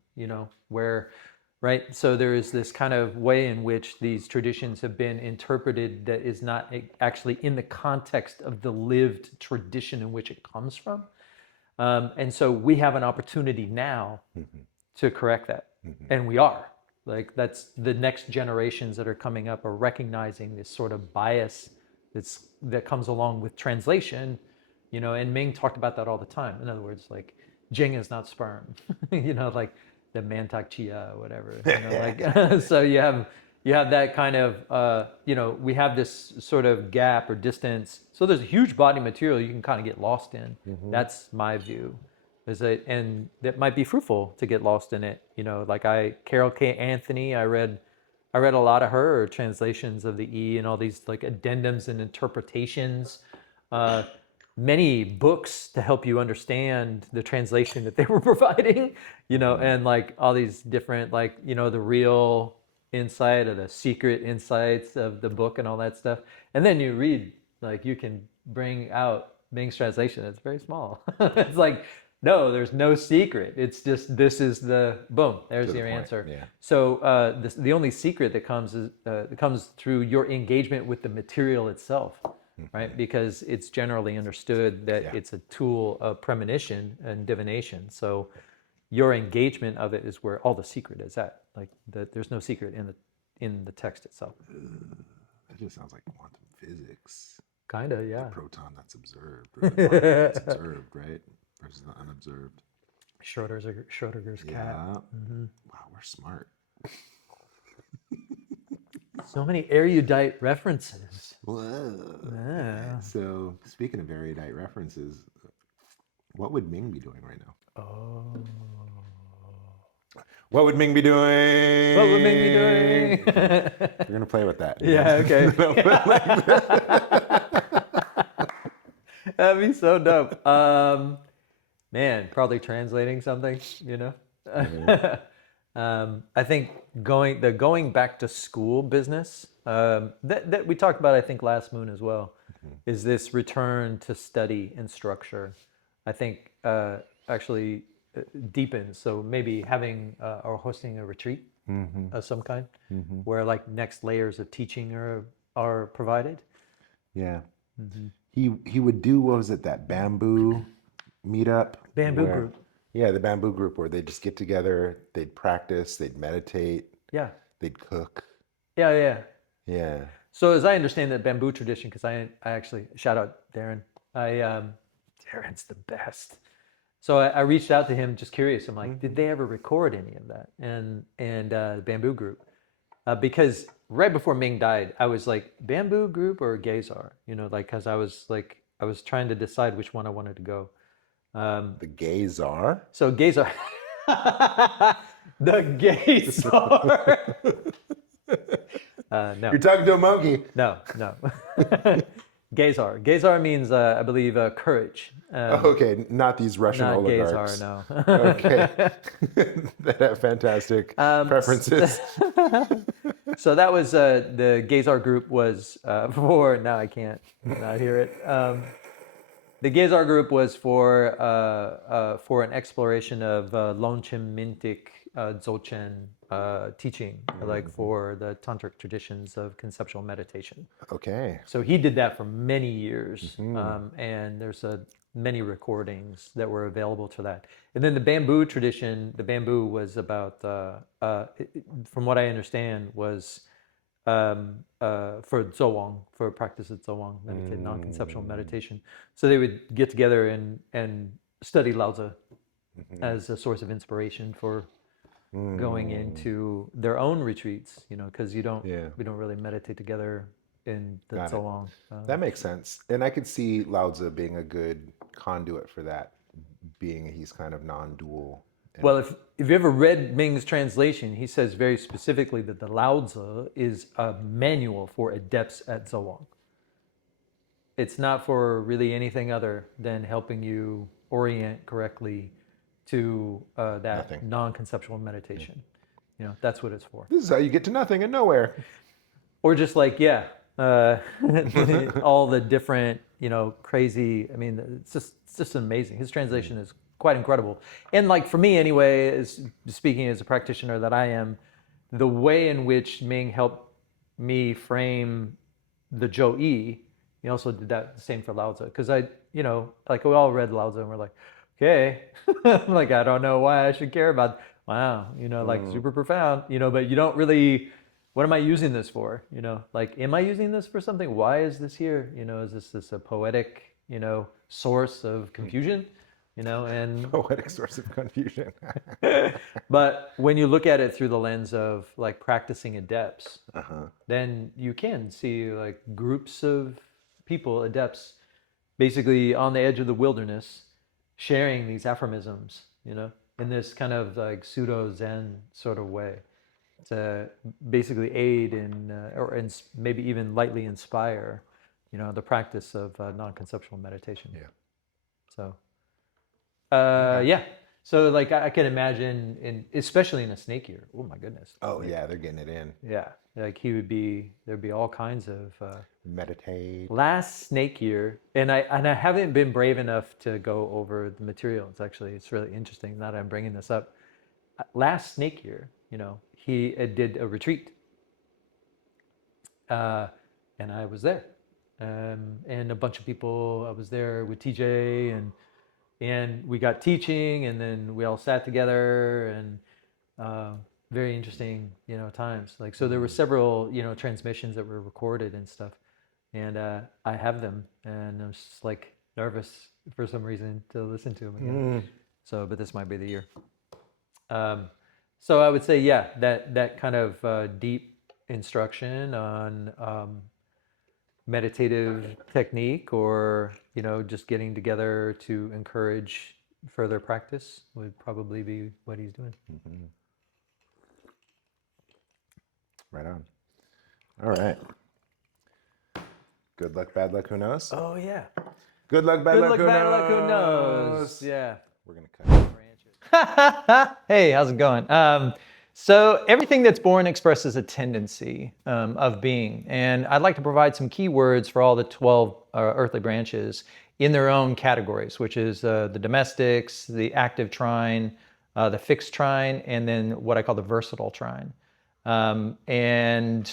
where, right? So there is this kind of way in which these traditions have been interpreted that is not actually in the context of the lived tradition in which it comes from. And so we have an opportunity now to correct that. And we are. Like, that's the next generations that are coming up are recognizing this sort of bias that comes along with translation. And Ming talked about that all the time. In other words, like, Jing is not sperm, like the Mantak Chia or whatever. Like, so you have that kind of, we have this sort of gap or distance. So there's a huge body material you can kind of get lost in. That's my view. And that might be fruitful to get lost in it. Like Carol K. Anthony, I read a lot of her translations of the E and all these like addendums and interpretations. Many books to help you understand the translation that they were providing, and like all these different, like, the real insight or the secret insights of the book and all that stuff. And then you read, like, you can bring out Ming's translation. It's very small. It's like, no, there's no secret. It's just, this is the, boom, there's your answer. Yeah. So the only secret that comes through your engagement with the material itself. Right, because it's generally understood that it's a tool of premonition and divination. So your engagement of it is where all the secret is at. Like, there's no secret in the text itself. That just sounds like quantum physics. Kinda, yeah. The proton that's observed, or the particle that's observed, right, versus the unobserved. Schrodinger's cat. Yeah. Wow, we're smart. So many erudite references. Whoa. Yeah. So, speaking of erudite references, what would Ming be doing right now? Oh. What would Ming be doing? What would Ming be doing? We're going to play with that. Yeah, okay. That'd be so dope. Man, probably translating something, I think going back to school business, that we talked about, I think, last moon as well, is this return to study and structure. I think actually deepens. So maybe having or hosting a retreat of some kind, where like next layers of teaching are provided. Yeah. He would do, what was it, that bamboo meetup? Bamboo group. Yeah, the bamboo group where they'd just get together, they'd practice, they'd meditate, Yeah. they'd cook. Yeah. Yeah. So as I understand the bamboo tradition, because I actually, shout out Darren, Darren's the best. So I reached out to him, just curious. I'm like, did they ever record any of that? And the bamboo group, because right before Ming died, I was like, bamboo group or Gazar, like, because I was trying to decide which one I wanted to go. The gay czar? So Gazar, the gay czar. No. You're talking to a monkey. No. Gazar. Gazar means, I believe, courage. Okay, not these Russian Not oligarchs. Gazar, no. Okay. That have fantastic preferences. So that was, the Gazar group was for, now I can't not hear it. The Gazar group was for an exploration of Longchen Mintic Dzogchen teaching, like for the tantric traditions of conceptual meditation. Okay. So he did that for many years, and there's many recordings that were available to that. And then the bamboo tradition, the bamboo was about, from what I understand, was for Zhuang, for practice of Zhuang, non-conceptual meditation. So they would get together and study Lao Tzu as a source of inspiration for going into their own retreats. Because we don't really meditate together in the Got it. Zhuang. That makes sense. And I could see Lao Tzu being a good conduit for that, being he's kind of non-dual. Well, if you ever read Ming's translation, he says very specifically that the Lao Tzu is a manual for adepts at Zhuang. It's not for really anything other than helping you orient correctly to that non-conceptual meditation. That's what it's for. This is how you get to nothing and nowhere. Or just like, all the different, crazy. I mean, it's just amazing. His translation is quite incredible. And like for me anyway, speaking as a practitioner that I am, the way in which Ming helped me frame the Zhou Yi, he also did that the same for Lao Tzu. Because like we all read Lao Tzu and we're like, okay, like I don't know why I should care about. Wow, like super profound, but you don't really. What am I using this for? Like, am I using this for something? Why is this here? Is this a poetic, source of confusion? And Poetic source of confusion. but when you look at it through the lens of like practicing adepts, then you can see like groups of people, adepts, basically on the edge of the wilderness, sharing these aphorisms, in this kind of like pseudo Zen sort of way, to basically aid in or maybe even lightly inspire, the practice of non-conceptual meditation. Yeah. So. Yeah. So like I can imagine, especially in a snake year. Oh my goodness. Oh yeah, they're getting it in. Yeah, like there'd be all kinds of meditate. Last snake year, and I haven't been brave enough to go over the material. It's really interesting now that I'm bringing this up. Last snake year, he did a retreat, and I was there, and a bunch of people. I was there with TJ and we got teaching, and then we all sat together, and very interesting, times. Like, so there were several, transmissions that were recorded and stuff, and I have them, and I was just like nervous for some reason to listen to them again. So, but this might be the year. So I would say, yeah, that kind of deep instruction on meditative technique, or just getting together to encourage further practice, would probably be what he's doing. Right on. All right. Good luck, bad luck, who knows? Oh yeah. Good luck, bad luck, who bad knows? luck, who knows? Yeah. We're gonna cut. Hey, how's it going? So everything that's born expresses a tendency of being. And I'd like to provide some keywords for all the 12 earthly branches in their own categories, which is the domestics, the active trine, the fixed trine, and then what I call the versatile trine. And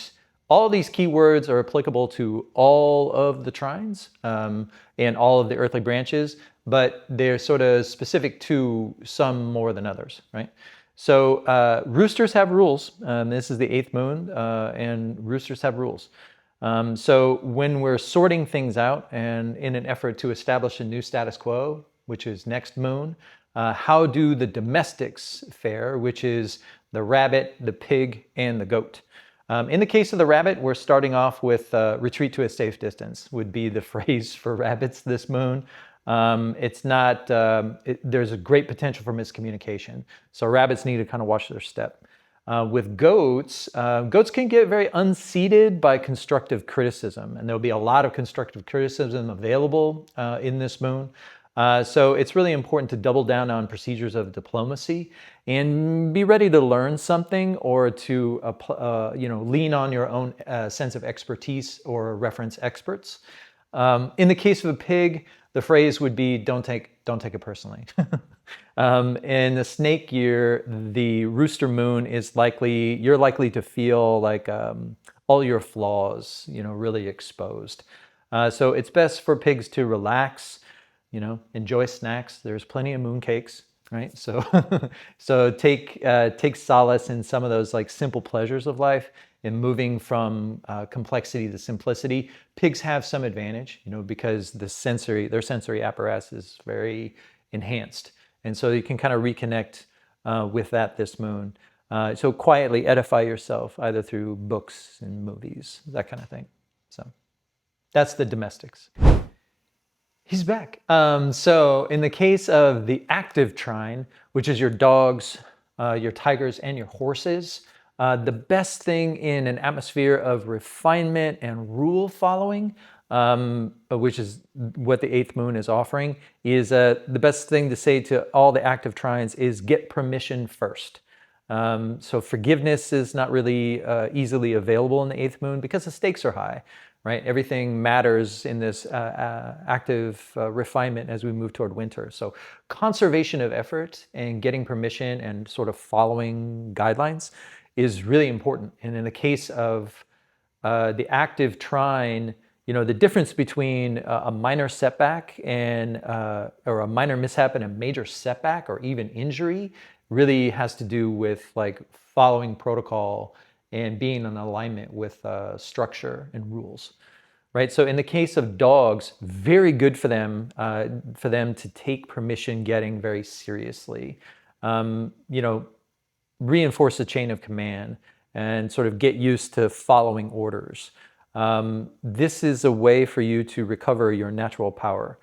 all these keywords are applicable to all of the trines and all of the earthly branches, but they're sort of specific to some more than others, right? So roosters have rules. This is the 8th moon, and roosters have rules. So when we're sorting things out and in an effort to establish a new status quo, which is next moon, how do the domestics fare, which is the rabbit, the pig, and the goat? In the case of the rabbit, we're starting off with retreat to a safe distance would be the phrase for rabbits this moon. It's not, there's a great potential for miscommunication. So rabbits need to kind of watch their step. With goats, goats can get very unseated by constructive criticism, and there'll be a lot of constructive criticism available in this moon. So it's really important to double down on procedures of diplomacy and be ready to learn something, or to lean on your own sense of expertise or reference experts. In the case of a pig, the phrase would be, don't take it personally. In the snake year, the rooster moon is you're likely to feel like all your flaws, really exposed. So it's best for pigs to relax, enjoy snacks. There's plenty of moon cakes. right? So, so take solace in some of those like simple pleasures of life and moving from complexity to simplicity. Pigs have some advantage, because their sensory apparatus is very enhanced, and so you can kind of reconnect with that this moon. So quietly edify yourself either through books and movies, that kind of thing. So that's the domestics. He's back. So in the case of the active trine, which is your dogs, your tigers, and your horses, the best thing in an atmosphere of refinement and rule following, which is what the eighth moon is offering, is the best thing to say to all the active trines is get permission first. So forgiveness is not really easily available in the eighth moon because the stakes are high, right? Everything matters in this active refinement as we move toward winter. So conservation of effort and getting permission and sort of following guidelines is really important. And in the case of the active trine, the difference between a minor setback and or a minor mishap and a major setback or even injury really has to do with like following protocol and being in alignment with structure and rules, right? So in the case of dogs, very good for them to take permission getting very seriously. Reinforce the chain of command and sort of get used to following orders. This is a way for you to recover your natural power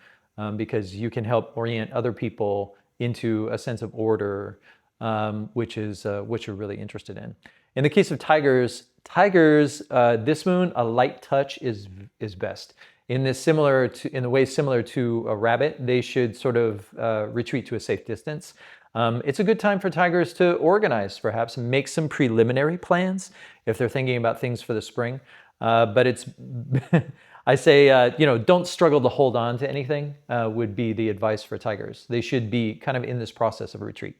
because you can help orient other people into a sense of order, which is what you're really interested in. In the case of tigers, this moon, a light touch is best. In the way similar to a rabbit, they should sort of retreat to a safe distance. It's a good time for tigers to organize, perhaps, and make some preliminary plans if they're thinking about things for the spring. But it's, I say, don't struggle to hold on to anything would be the advice for tigers. They should be kind of in this process of retreat.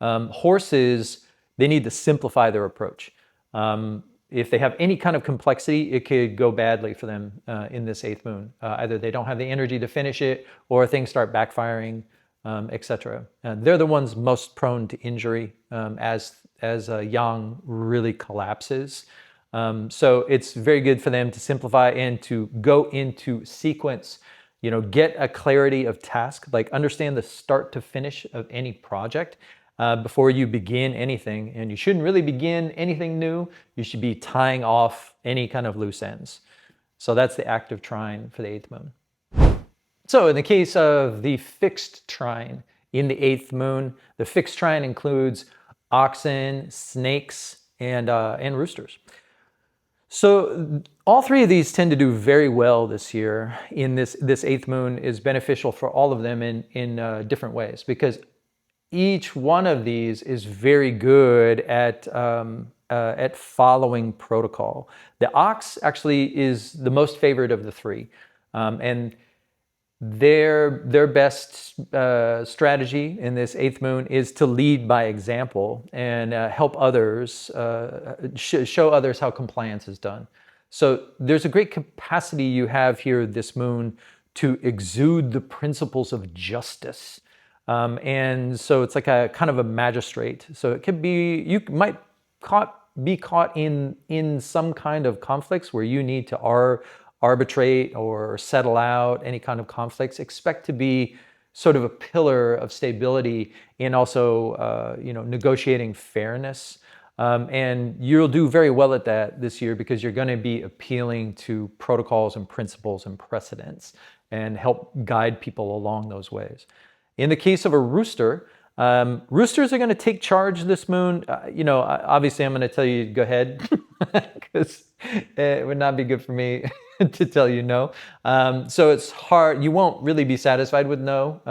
Horses, they need to simplify their approach. If they have any kind of complexity, it could go badly for them in this eighth moon. Either they don't have the energy to finish it or things start backfiring, etc. They're the ones most prone to injury as yang really collapses. So it's very good for them to simplify and to go into sequence, get a clarity of task, like understand the start to finish of any project before you begin anything. And you shouldn't really begin anything new. You should be tying off any kind of loose ends. So that's the active trine for the eighth moon. So in the case of the fixed trine in the eighth moon, the fixed trine includes oxen, snakes, and roosters. So all three of these tend to do very well this year. In this eighth moon is beneficial for all of them in different ways because each one of these is very good at following protocol. The ox actually is the most favored of the three, and their best strategy in this eighth moon is to lead by example and help others, show others how compliance is done. So there's a great capacity you have here this moon to exude the principles of justice. And so it's like a kind of a magistrate. So it could be, you might be caught in some kind of conflicts where you need to arbitrate or settle out any kind of conflicts. Expect to be sort of a pillar of stability in also, negotiating fairness. And you'll do very well at that this year because you're going to be appealing to protocols and principles and precedents and help guide people along those ways. In the case of a rooster, roosters are going to take charge this moon. Obviously I'm going to tell you to go ahead because it would not be good for me to tell you no. So it's hard. You won't really be satisfied with no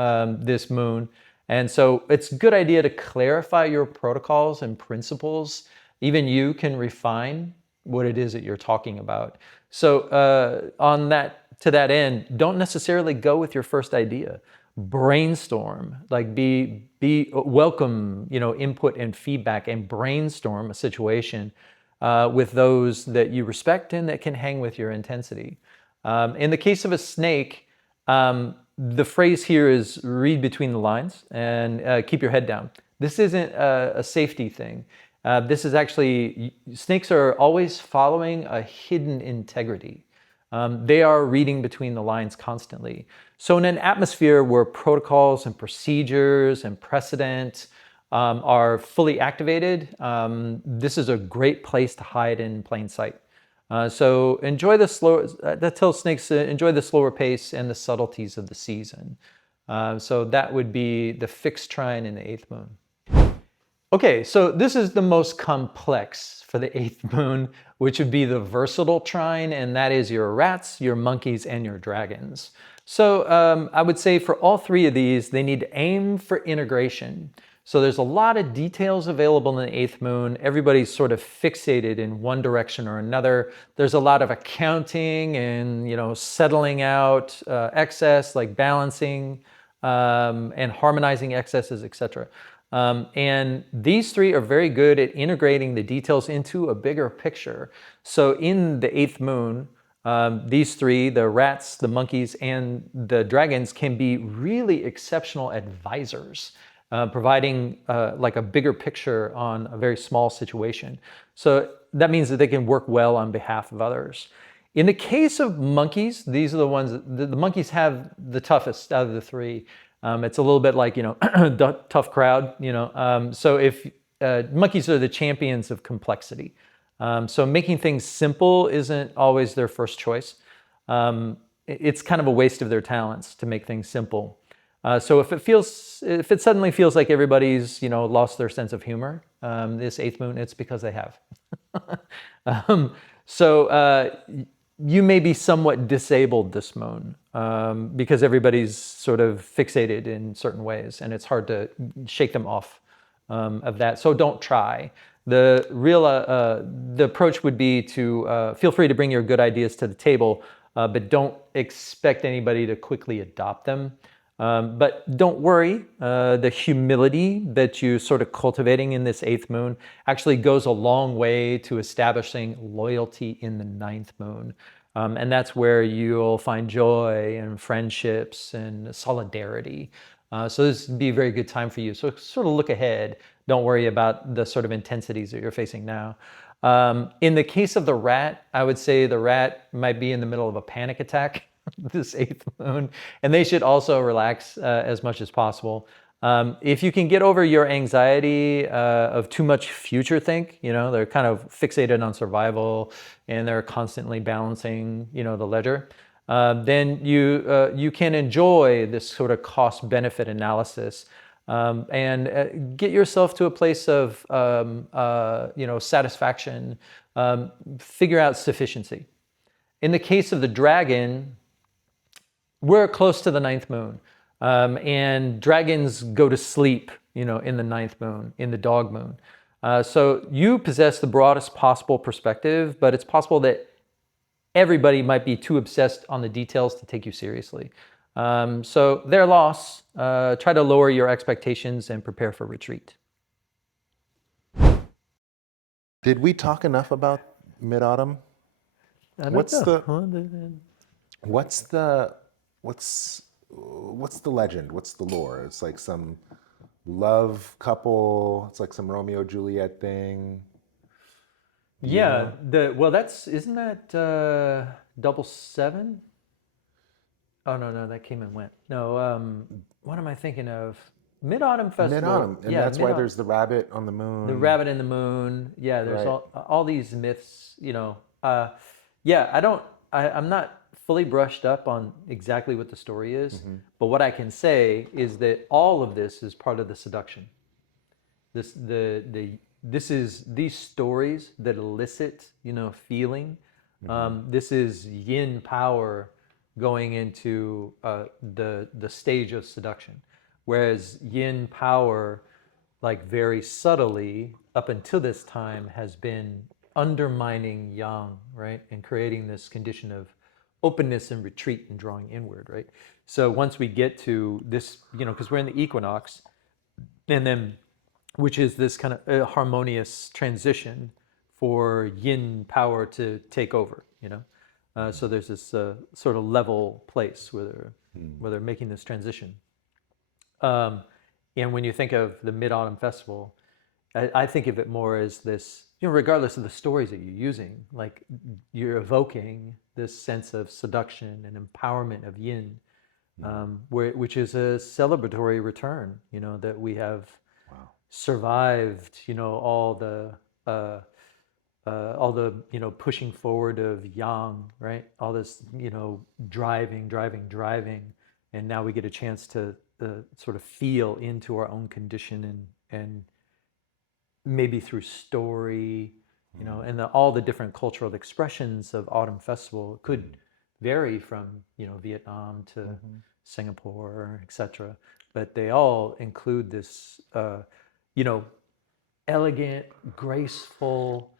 this moon. And so it's a good idea to clarify your protocols and principles. Even you can refine what it is that you're talking about. So to that end, don't necessarily go with your first idea. Brainstorm, like be welcome, input and feedback, and brainstorm a situation with those that you respect and that can hang with your intensity. In the case of a snake, The phrase here is read between the lines and keep your head down. This isn't a safety thing. This is actually, snakes are always following a hidden integrity. They are reading between the lines constantly. So in an atmosphere where protocols and procedures and precedent are fully activated, this is a great place to hide in plain sight. So enjoy the slower, that tells snakes to enjoy the slower pace and the subtleties of the season. So that would be the fixed trine in the eighth moon. Okay, so this is the most complex for the eighth moon, which would be the versatile trine, and that is your rats, your monkeys, and your dragons. So I would say for all three of these, they need to aim for integration. So there's a lot of details available in the eighth moon. Everybody's sort of fixated in one direction or another. There's a lot of accounting and settling out excess, like balancing and harmonizing excesses, etc. And these three are very good at integrating the details into a bigger picture. So in the eighth moon, these three, the rats, the monkeys, and the dragons, can be really exceptional advisors, providing like a bigger picture on a very small situation. So that means that they can work well on behalf of others. In the case of monkeys, these are the ones, the monkeys have the toughest out of the three. It's a little bit like, tough crowd, so if monkeys are the champions of complexity. So making things simple isn't always their first choice. It's kind of a waste of their talents to make things simple. So if it suddenly feels like everybody's, lost their sense of humor, this eighth moon, it's because they have. So you may be somewhat disabled this moon because everybody's sort of fixated in certain ways, and it's hard to shake them off of that. So don't try. The real the approach would be to feel free to bring your good ideas to the table, but don't expect anybody to quickly adopt them. But don't worry, the humility that you're sort of cultivating in this eighth moon actually goes a long way to establishing loyalty in the ninth moon. And that's where you'll find joy and friendships and solidarity. So this would be a very good time for you. So sort of look ahead. Don't worry about the sort of intensities that you're facing now. In the case of the rat, I would say the rat might be in the middle of a panic attack this eighth moon, and they should also relax as much as possible. If you can get over your anxiety of too much future think, they're kind of fixated on survival and they're constantly balancing, the ledger, then you can enjoy this sort of cost-benefit analysis and get yourself to a place of satisfaction, figure out sufficiency. In the case of the dragon, we're close to the ninth moon, and dragons go to sleep, in the ninth moon, in the dog moon. So you possess the broadest possible perspective, but it's possible that everybody might be too obsessed on the details to take you seriously. So their loss. Try to lower your expectations and prepare for retreat. Did we talk enough about Mid-Autumn? I don't What's know. what's the legend? What's the lore? It's like some love couple. It's like some Romeo Juliet thing. Yeah. Isn't that double seven? Oh no, that came and went. No, what am I thinking of? Mid-Autumn Festival. Mid-Autumn, and that's why there's the rabbit on the moon. The rabbit in the moon. Yeah, there's Right. all these myths. I'm not fully brushed up on exactly what the story is, but what I can say is that all of this is part of the seduction. This is these stories that elicit feeling. This is yin power going into the stage of seduction, whereas yin power, like very subtly up until this time, has been undermining yang, right, and creating this condition of openness and retreat and drawing inward, right? So once we get to this, because we're in the equinox, and then which is this kind of harmonious transition for yin power to take over, So there's this sort of level place where they're making this transition. Um, and when you think of the Mid-Autumn Festival, I think of it more as this, regardless of the stories that you're using, like you're evoking this sense of seduction and empowerment of yin, which is a celebratory return, that we have Wow. survived, uh, all the pushing forward of yang, right? All this driving, and now we get a chance to sort of feel into our own condition and maybe through story, and all the different cultural expressions of Autumn Festival could vary from Vietnam to Singapore, etc. But they all include this, you know, elegant, graceful,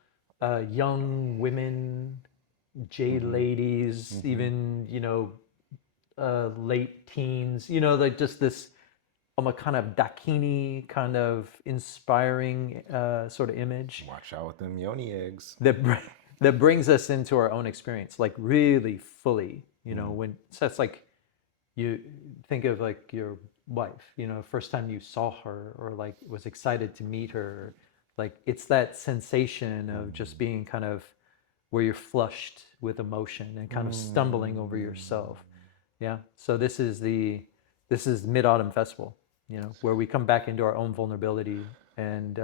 young women, jade ladies, even late teens. Like just this a kind of Dakini kind of inspiring sort of image Watch out with them yoni eggs. that brings us into our own experience, like really fully. When so it's like you think of like your wife, first time you saw her or like was excited to meet her, like it's that sensation of just being kind of where you're flushed with emotion and kind of stumbling over yourself. Yeah. So this is Mid-Autumn Festival, where we come back into our own vulnerability and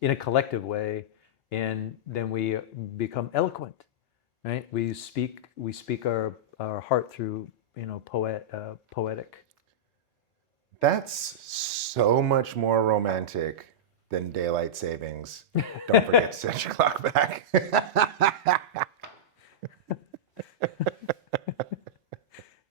in a collective way, and then we become eloquent, right? We speak our heart through poetic. That's so much more romantic than daylight savings. Don't forget to set your clock back.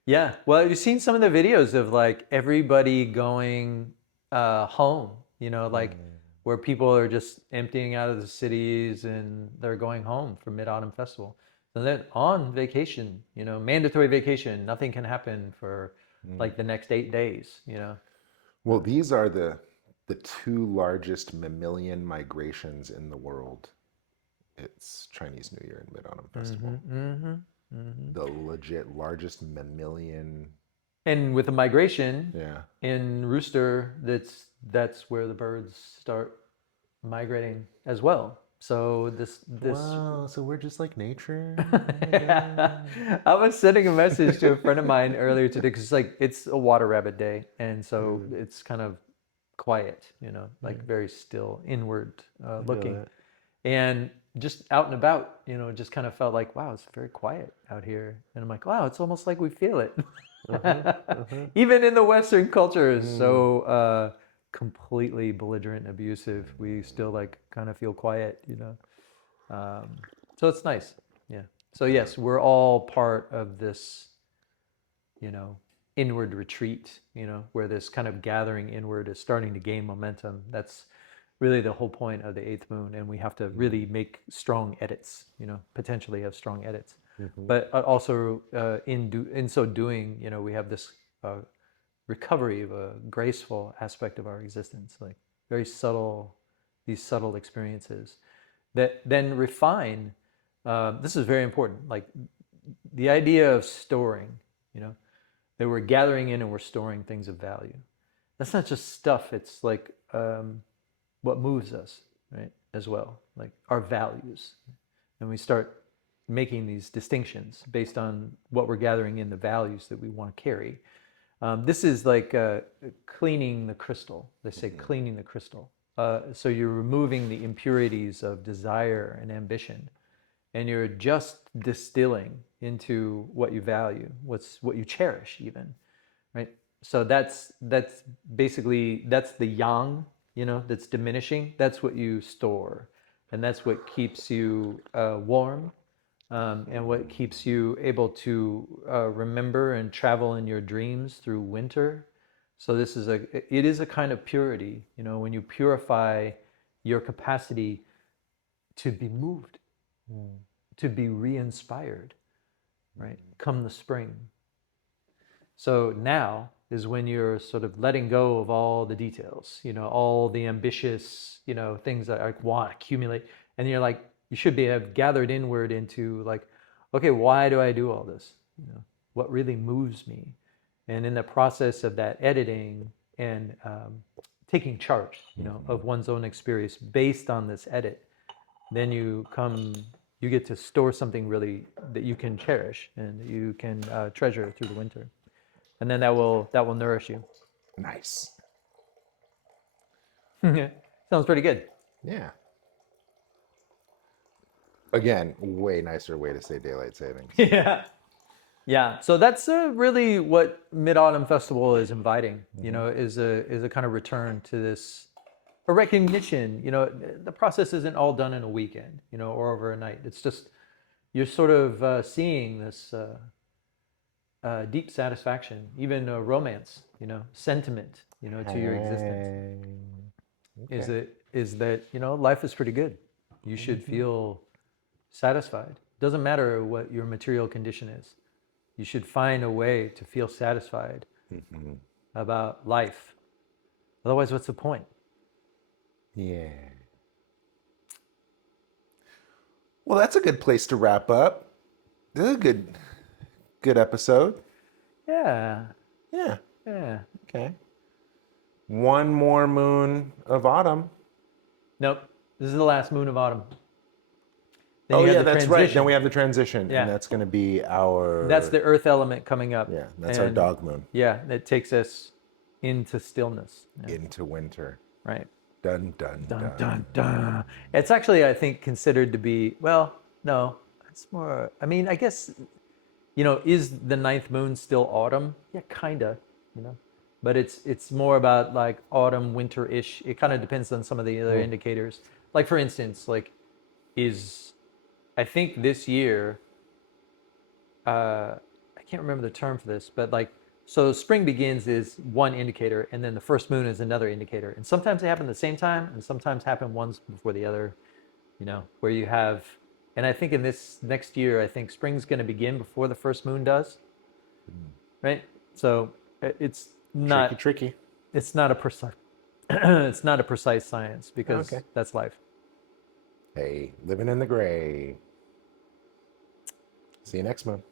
Yeah. Well, you've seen some of the videos of like everybody going home, like where people are just emptying out of the cities and they're going home for Mid-Autumn Festival. So then on vacation, mandatory vacation, nothing can happen for like the next 8 days. Well, these are the two largest mammalian migrations in the world. It's Chinese New Year and Mid-Autumn Festival. The legit largest mammalian. And with the migration Yeah. in Rooster, that's where the birds start migrating as well. So this Wow, so we're just like nature. I was sending a message to a friend of mine earlier today because it's a water rabbit day, and so it's kind of quiet, like very still, inward looking, and just out and about, just kind of felt like, wow, it's very quiet out here, and I'm like, wow, it's almost like we feel it, even in the Western culture is so completely belligerent and abusive. We still like kind of feel quiet, so it's nice. Yeah. So yes, we're all part of this, inward retreat, where this kind of gathering inward is starting to gain momentum. That's really the whole point of the eighth moon, and we have to really make strong edits, potentially have strong edits. But also in so doing, we have this recovery of a graceful aspect of our existence, like very subtle, these subtle experiences that then refine. This is very important, like the idea of storing, that we're gathering in and we're storing things of value. That's not just stuff, it's like what moves us, right, as well, like our values. And we start making these distinctions based on what we're gathering in, the values that we want to carry. This is like cleaning the crystal. They say cleaning the crystal. So you're removing the impurities of desire and ambition, and you're just distilling into what you value, what you cherish, even, right? So that's basically the yang, that's diminishing. That's what you store, and that's what keeps you warm, and what keeps you able to remember and travel in your dreams through winter. So it is a kind of purity, when you purify your capacity to be moved, to be re-inspired, right? Come the spring. So now is when you're sort of letting go of all the details, all the ambitious, things that I want to accumulate. And you're like, you should have gathered inward into like, okay, why do I do all this? You know, what really moves me? And in the process of that editing and taking charge, you know, of one's own experience based on this edit, then you get to store something really that you can cherish and you can treasure through the winter, and then that will nourish you. Nice. Sounds pretty good. Yeah. Again, way nicer way to say daylight savings. Yeah. Yeah, so that's really what Mid Autumn Festival is inviting. You know, is a kind of return to this, a recognition. You know, the process isn't all done in a weekend, you know, or over a night. It's just you're sort of seeing this deep satisfaction, even romance. You know, sentiment. You know, to your existence. Okay. Is that you know life is pretty good. You should feel satisfied. Doesn't matter what your material condition is. You should find a way to feel satisfied about life. Otherwise, what's the point? Yeah. Well, that's a good place to wrap up. This is a good episode. Yeah, Yeah. yeah. Okay. One more moon of autumn. Nope. This is the last moon of autumn. Then Oh you have yeah, the that's right. transition. Then we have the transition, Yeah. and that's going to be our. That's the earth element coming up. Yeah, that's our dog moon. Yeah, it takes us into stillness. Yeah. Into winter. Right. Dun dun dun. Dun, dun, dun. It's actually, I think, considered to be, well, no, it's more, I mean, I guess, you know, is the ninth moon still autumn? Yeah, kind of, you know, but it's more about like autumn, winter-ish. It kind of depends on some of the other indicators. Like, for instance, like, I think this year, I can't remember the term for this, but like, so spring begins is one indicator, and then the first moon is another indicator. And sometimes they happen at the same time, and sometimes happen ones before the other, you know, where you have, and I think in this next year, I think spring's going to begin before the first moon does, right? So it's not, Tricky. it's not a precise, it's not a precise science because Okay. that's life. Hey, living in the gray. See you next month.